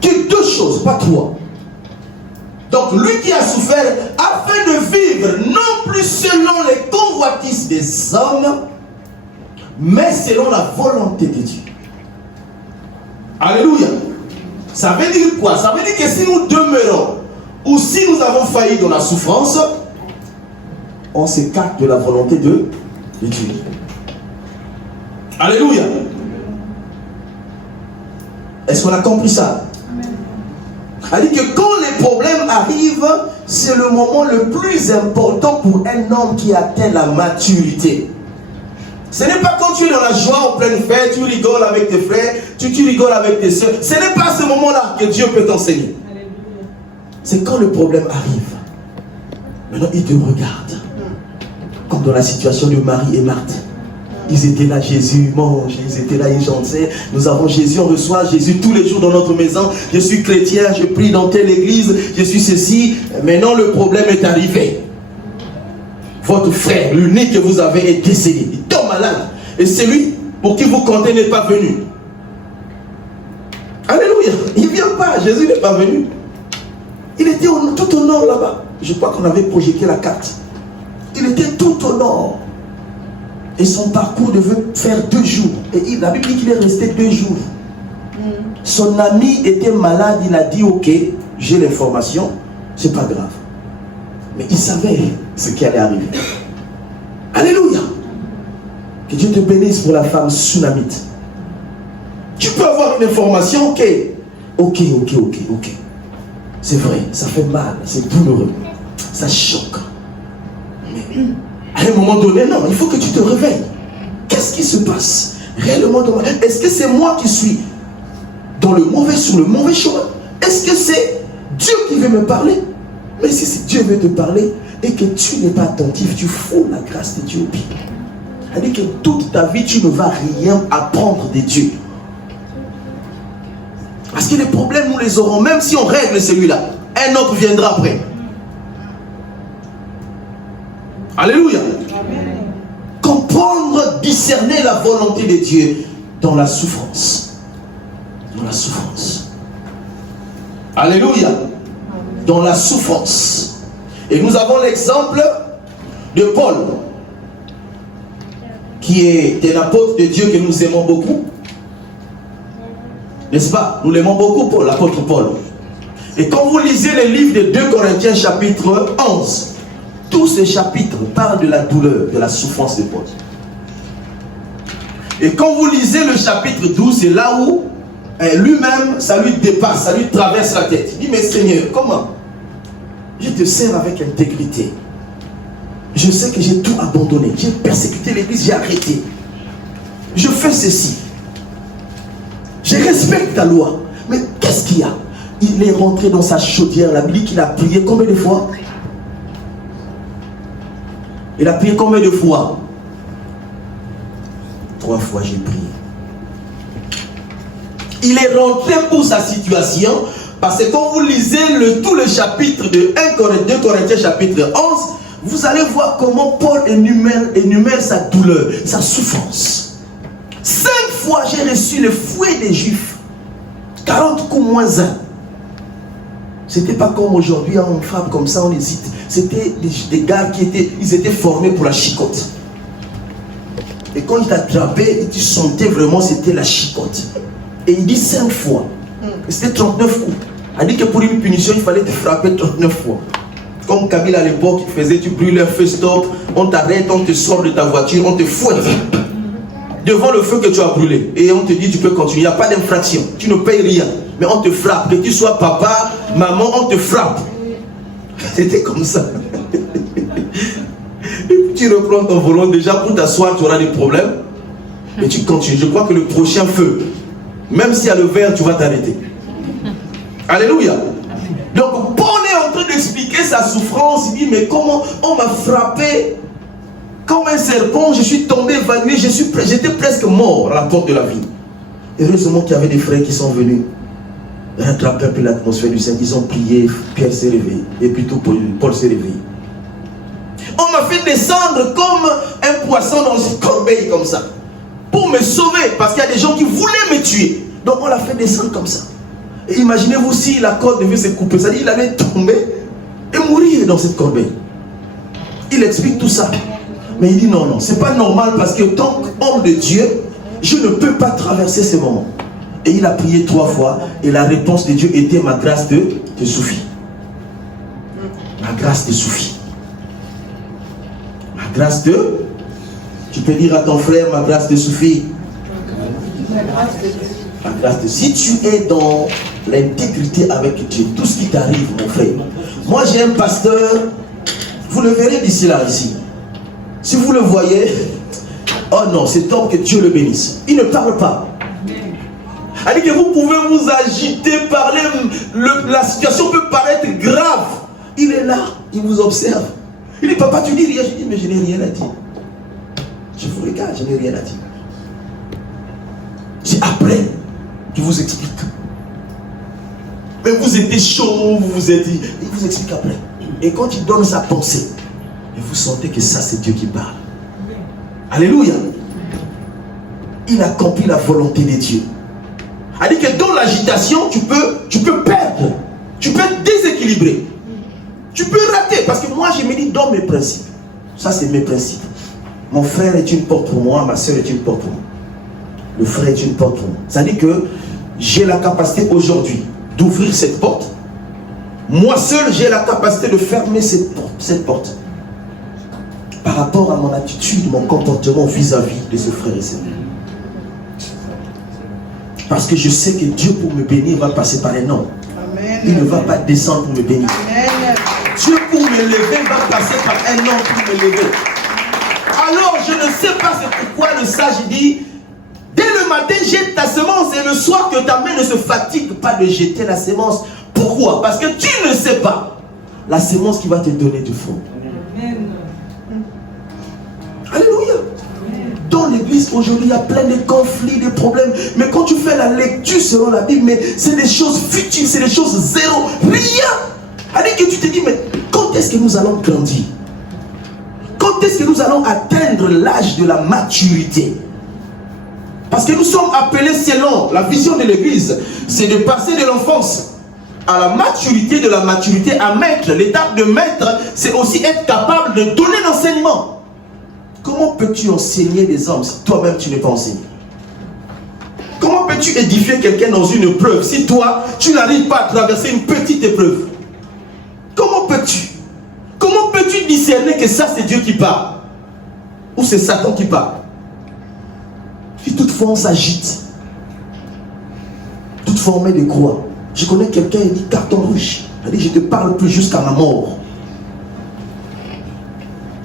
Que deux choses. chose, pas toi. Donc lui qui a souffert afin de vivre non plus selon les convoitises des hommes, mais selon la volonté de Dieu. Alléluia. Ça veut dire quoi? Ça veut dire que si nous demeurons ou si nous avons failli dans la souffrance, on s'écarte de la volonté de Dieu. Alléluia. Est-ce qu'on a compris ça? C'est-à-dire que quand les problèmes arrivent, c'est le moment le plus important pour un homme qui atteint la maturité. Ce n'est pas quand tu es dans la joie en pleine fête, tu rigoles avec tes frères, tu rigoles avec tes soeurs. Ce n'est pas à ce moment-là que Dieu peut t'enseigner. C'est quand le problème arrive. Maintenant, il te regarde. Comme dans la situation de Marie et Marthe. Ils étaient là, Jésus mange, ils étaient là, ils chantaient. Nous avons Jésus, on reçoit Jésus tous les jours dans notre maison. Je suis chrétien, je prie dans telle église, je suis ceci. Maintenant, le problème est arrivé. Votre frère, l'unique que vous avez, est décédé. Il tombe malade. Et celui pour qui vous comptez n'est pas venu. Alléluia. Il ne vient pas. Jésus n'est pas venu. Il était tout au nord là-bas. Je crois qu'on avait projeté la carte. Il était tout au nord. Et son parcours devait faire 2 jours. Et la Bible dit qu'il est resté 2 jours. Son ami était malade. Il a dit, ok, j'ai l'information. C'est pas grave. Mais il savait ce qui allait arriver. Alléluia. Que Dieu te bénisse pour la femme tsunamite. Tu peux avoir une information, ok. Ok. C'est vrai, ça fait mal, c'est douloureux. Ça choque. Mais à un moment donné, non, il faut que tu te réveilles. Qu'est-ce qui se passe réellement? Est-ce que c'est moi qui suis sur le mauvais chemin? Est-ce que c'est Dieu qui veut me parler? Mais si Dieu veut te parler et que tu n'es pas attentif, tu fous la grâce de Dieu au pied. C'est-à-dire que toute ta vie, tu ne vas rien apprendre de Dieu. Parce que les problèmes, nous les aurons, même si on règle celui-là. Un autre viendra après. Alléluia. Amen. Comprendre, discerner la volonté de Dieu dans la souffrance. Dans la souffrance. Alléluia. Dans la souffrance. Et nous avons l'exemple de Paul, qui est un apôtre de Dieu que nous aimons beaucoup. N'est-ce pas? Nous l'aimons beaucoup, Paul, l'apôtre Paul. Et quand vous lisez les livres de 2 Corinthiens chapitre 11, tous ces chapitres parlent de la douleur, de la souffrance de Paul. Et quand vous lisez le chapitre 12, c'est là où lui-même, ça lui dépasse, ça lui traverse la tête. Il dit, mais Seigneur, comment? Je te sers avec intégrité. Je sais que j'ai tout abandonné. J'ai persécuté l'église, j'ai arrêté. Je fais ceci. Je respecte ta loi. Mais qu'est-ce qu'il y a? Il est rentré dans sa chaudière. La Bible dit qu'il a prié combien de fois? Il a prié combien de fois? 3 fois j'ai prié. Il est rentré pour sa situation. Parce que quand vous lisez tout le chapitre de 2 Corinthiens chapitre 11, vous allez voir comment Paul énumère sa douleur, sa souffrance. 5 fois j'ai reçu le fouet des Juifs. 40 coups moins 1. C'était pas comme aujourd'hui, on frappe comme ça, on hésite. C'était des gars qui étaient formés pour la chicotte. Et quand il t'attrapait, tu sentais vraiment c'était la chicotte. Et il dit 5 fois. C'était 39 coups. Il dit que pour une punition, il fallait te frapper 39 fois. Comme Kabyle à l'époque, il faisait, tu brûles un feu stop, on t'arrête, on te sort de ta voiture, on te fouette devant le feu que tu as brûlé. Et on te dit, tu peux continuer, il n'y a pas d'infraction, tu ne payes rien. Mais on te frappe, que tu sois papa, maman, on te frappe. C'était comme ça. Et puis tu reprends ton volant, déjà pour t'asseoir, tu auras des problèmes. Et tu continues. Je crois que le prochain feu, même s'il y a le vert, tu vas t'arrêter. Alléluia. Donc Paul est en train d'expliquer sa souffrance. Il dit, mais comment on m'a frappé comme un serpent, je suis tombé évanoui, j'étais presque mort à la porte de la vie. Heureusement qu'il y avait des frères qui sont venus rattraper un peu l'atmosphère du Seigneur. Ils ont prié, Pierre s'est réveillé. Et plutôt Paul s'est réveillé. On m'a fait descendre comme un poisson dans une corbeille comme ça. Pour me sauver. Parce qu'il y a des gens qui voulaient me tuer. Donc on l'a fait descendre comme ça. Et imaginez-vous si la corde devait se couper, c'est-à-dire qu'il allait tomber et mourir dans cette corbeille. Il explique tout ça. Mais il dit non, non, c'est pas normal parce que tant qu'homme de Dieu, je ne peux pas traverser ces moments. Et il a prié 3 fois et la réponse de Dieu était ma grâce te suffit. Ma grâce te suffit. Ma grâce te... Tu peux dire à ton frère, ma grâce te suffit. Ma grâce te... Si tu es dans l'intégrité avec Dieu, tout ce qui t'arrive, mon frère. Moi j'ai un pasteur, vous le verrez d'ici là, ici. Si vous le voyez, oh non, cet homme, que Dieu le bénisse. Il ne parle pas. Elle dit que vous pouvez vous agiter, parler, la situation peut paraître grave. Il est là, il vous observe. Il dit, papa, tu dis rien. Je dis, mais je n'ai rien à dire. Je vous regarde, je n'ai rien à dire. C'est après qu'il vous explique. Mais vous étiez chaud, vous êtes... Il vous explique après. Et quand il donne sa pensée, et vous sentez que ça, c'est Dieu qui parle. Alléluia. Il accomplit la volonté de Dieu. Elle dit que dans l'agitation, tu peux perdre. Tu peux être déséquilibré. Tu peux rater. Parce que moi, je me dis dans mes principes. Ça, c'est mes principes. Mon frère est une porte pour moi. Ma soeur est une porte pour moi. Le frère est une porte pour moi. Ça dit que j'ai la capacité aujourd'hui d'ouvrir cette porte. Moi seul, j'ai la capacité de fermer cette porte. Par rapport à mon attitude, mon comportement vis-à-vis de ce frère et sœur. Parce que je sais que Dieu, pour me bénir, va passer par un homme. Amen. Il ne va pas descendre pour me bénir. Amen. Dieu, pour me lever, va passer par un homme pour me lever. Alors, je ne sais pas c'est pourquoi le sage dit, dès le matin, jette ta semence et le soir, que ta main ne se fatigue pas de jeter la semence. Pourquoi? Parce que tu ne sais pas la semence qui va te donner du fruit. Amen. Alléluia. Dans l'église aujourd'hui, il y a plein de conflits, de problèmes. Mais quand tu fais la lecture selon la Bible, mais c'est des choses futiles, c'est des choses zéro, rien. Alors que tu te dis, mais quand est-ce que nous allons grandir? Quand est-ce que nous allons atteindre l'âge de la maturité? Parce que nous sommes appelés selon la vision de l'église, c'est de passer de l'enfance à la maturité, de la maturité à maître. L'étape de maître, c'est aussi être capable de donner l'enseignement. Comment peux-tu enseigner les hommes si toi-même tu n'es pas enseigné? Comment peux-tu édifier quelqu'un dans une épreuve si toi, tu n'arrives pas à traverser une petite épreuve? Comment peux-tu? Comment peux-tu discerner que ça c'est Dieu qui parle? Ou c'est Satan qui parle? Si toutefois on s'agite, toutefois on met des croix. Je connais quelqu'un, il dit carton rouge. Il dit je te parle plus jusqu'à ma mort.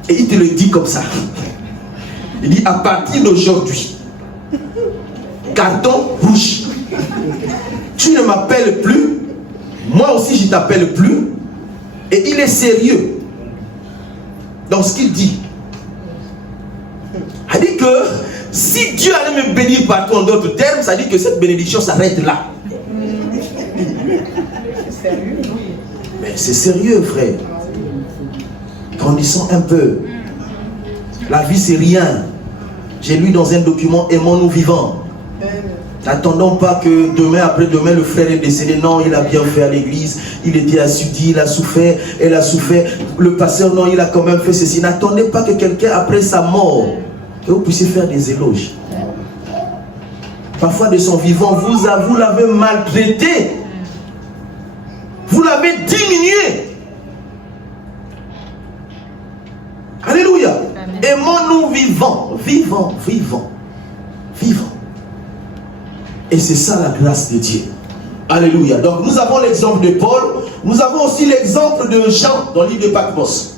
Et il te le dit comme ça. Il dit à partir d'aujourd'hui, carton rouge. Tu ne m'appelles plus, moi aussi je ne t'appelle plus. Et il est sérieux dans ce qu'il dit. Il dit que si Dieu allait me bénir partout en d'autres termes, ça dit que cette bénédiction s'arrête là. Mais c'est sérieux, frère. Grandissons un peu. La vie c'est rien. J'ai lu dans un document, aimons-nous vivants. N'attendons pas que demain, après-demain, le frère est décédé. Non, il a bien fait à l'église. Il était assoudi, il a souffert, elle a souffert. Le pasteur, non, il a quand même fait ceci. N'attendez pas que quelqu'un, après sa mort, que vous puissiez faire des éloges. Parfois, de son vivant, vous l'avez maltraité. Vous l'avez diminué. Alléluia. Aimons-nous vivants, vivants, vivants, vivants. Et c'est ça la grâce de Dieu. Alléluia. Donc nous avons l'exemple de Paul. Nous avons aussi l'exemple de Jean dans le livre de Patmos.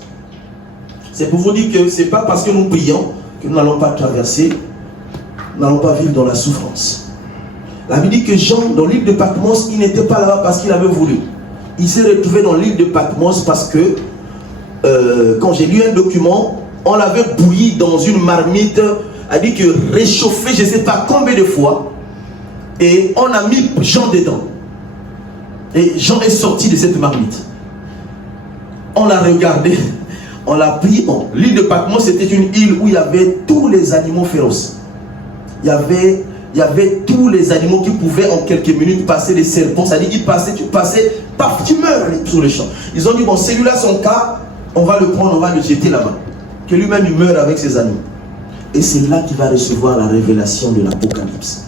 C'est pour vous dire que ce n'est pas parce que nous prions que nous n'allons pas traverser, nous n'allons pas vivre dans la souffrance. La Bible dit que Jean, dans le livre de Patmos, il n'était pas là-bas parce qu'il avait voulu. Il s'est retrouvé dans le livre de Patmos parce que quand j'ai lu un document, on l'avait bouilli dans une marmite, a dit que réchauffé je ne sais pas combien de fois, et on a mis Jean dedans. Et Jean est sorti de cette marmite. On l'a regardé, on l'a pris. Bon, l'île de Patmos, c'était une île où il y avait tous les animaux féroces. Il y il y avait tous les animaux qui pouvaient en quelques minutes passer, les serpents, c'est-à-dire ils passaient, paf, tu meurs sur le champ. Ils ont dit, bon, celui-là, son cas, on va le prendre, on va le jeter là-bas. Que lui-même, il meurt avec ses animaux. Et c'est là qu'il va recevoir la révélation de l'Apocalypse.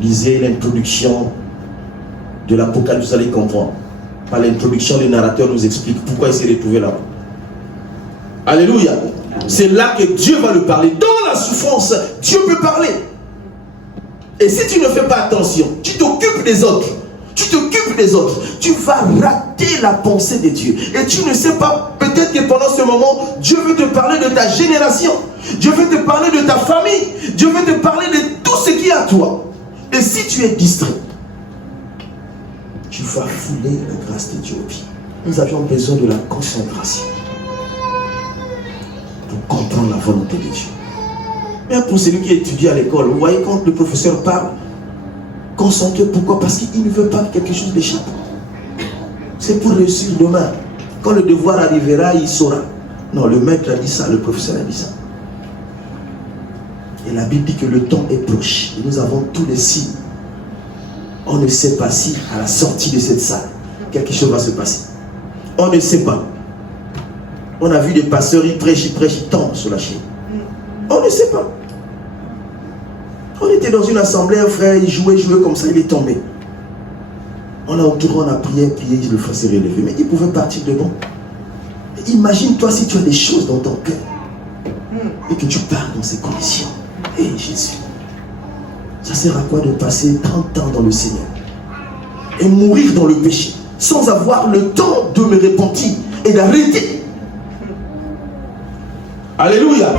Lisez l'introduction de l'Apocalypse, vous allez comprendre. Par l'introduction, le narrateur nous explique pourquoi il s'est retrouvé là-bas. Alléluia. C'est là que Dieu va le parler. Dans la souffrance, Dieu peut parler. Et si tu ne fais pas attention, tu t'occupes des autres. Tu t'occupes des autres. Tu vas rater la pensée de Dieu. Et tu ne sais pas, peut-être que pendant ce moment, Dieu veut te parler de ta génération. Dieu veut te parler de ta famille. Dieu veut te parler de tout ce qui est à toi. Et si tu es distrait, tu vas fouler la grâce de Dieu au pied. Nous avions besoin de la concentration pour comprendre la volonté de Dieu. Mais pour celui qui étudie à l'école, vous voyez quand le professeur parle, concentré, pourquoi? Parce qu'il ne veut pas que quelque chose l'échappe. C'est pour réussir demain. Quand le devoir arrivera, il saura. Non, le maître a dit ça, le professeur a dit ça. Et la Bible dit que le temps est proche. Et nous avons tous les signes. On ne sait pas si, à la sortie de cette salle, quelque chose va se passer. On ne sait pas. On a vu des pasteurs, ils prêchent, ils tombent sur la chaîne. On ne sait pas. On était dans une assemblée, un frère, il jouait comme ça, il est tombé. On a autour, on a prié, le frère s'est relevé. Mais il pouvait partir devant. Imagine-toi si tu as des choses dans ton cœur et que tu pars dans ces conditions. Hé Jésus, ça sert à quoi de passer 30 ans dans le Seigneur et mourir dans le péché sans avoir le temps de me repentir et d'arrêter? Alléluia.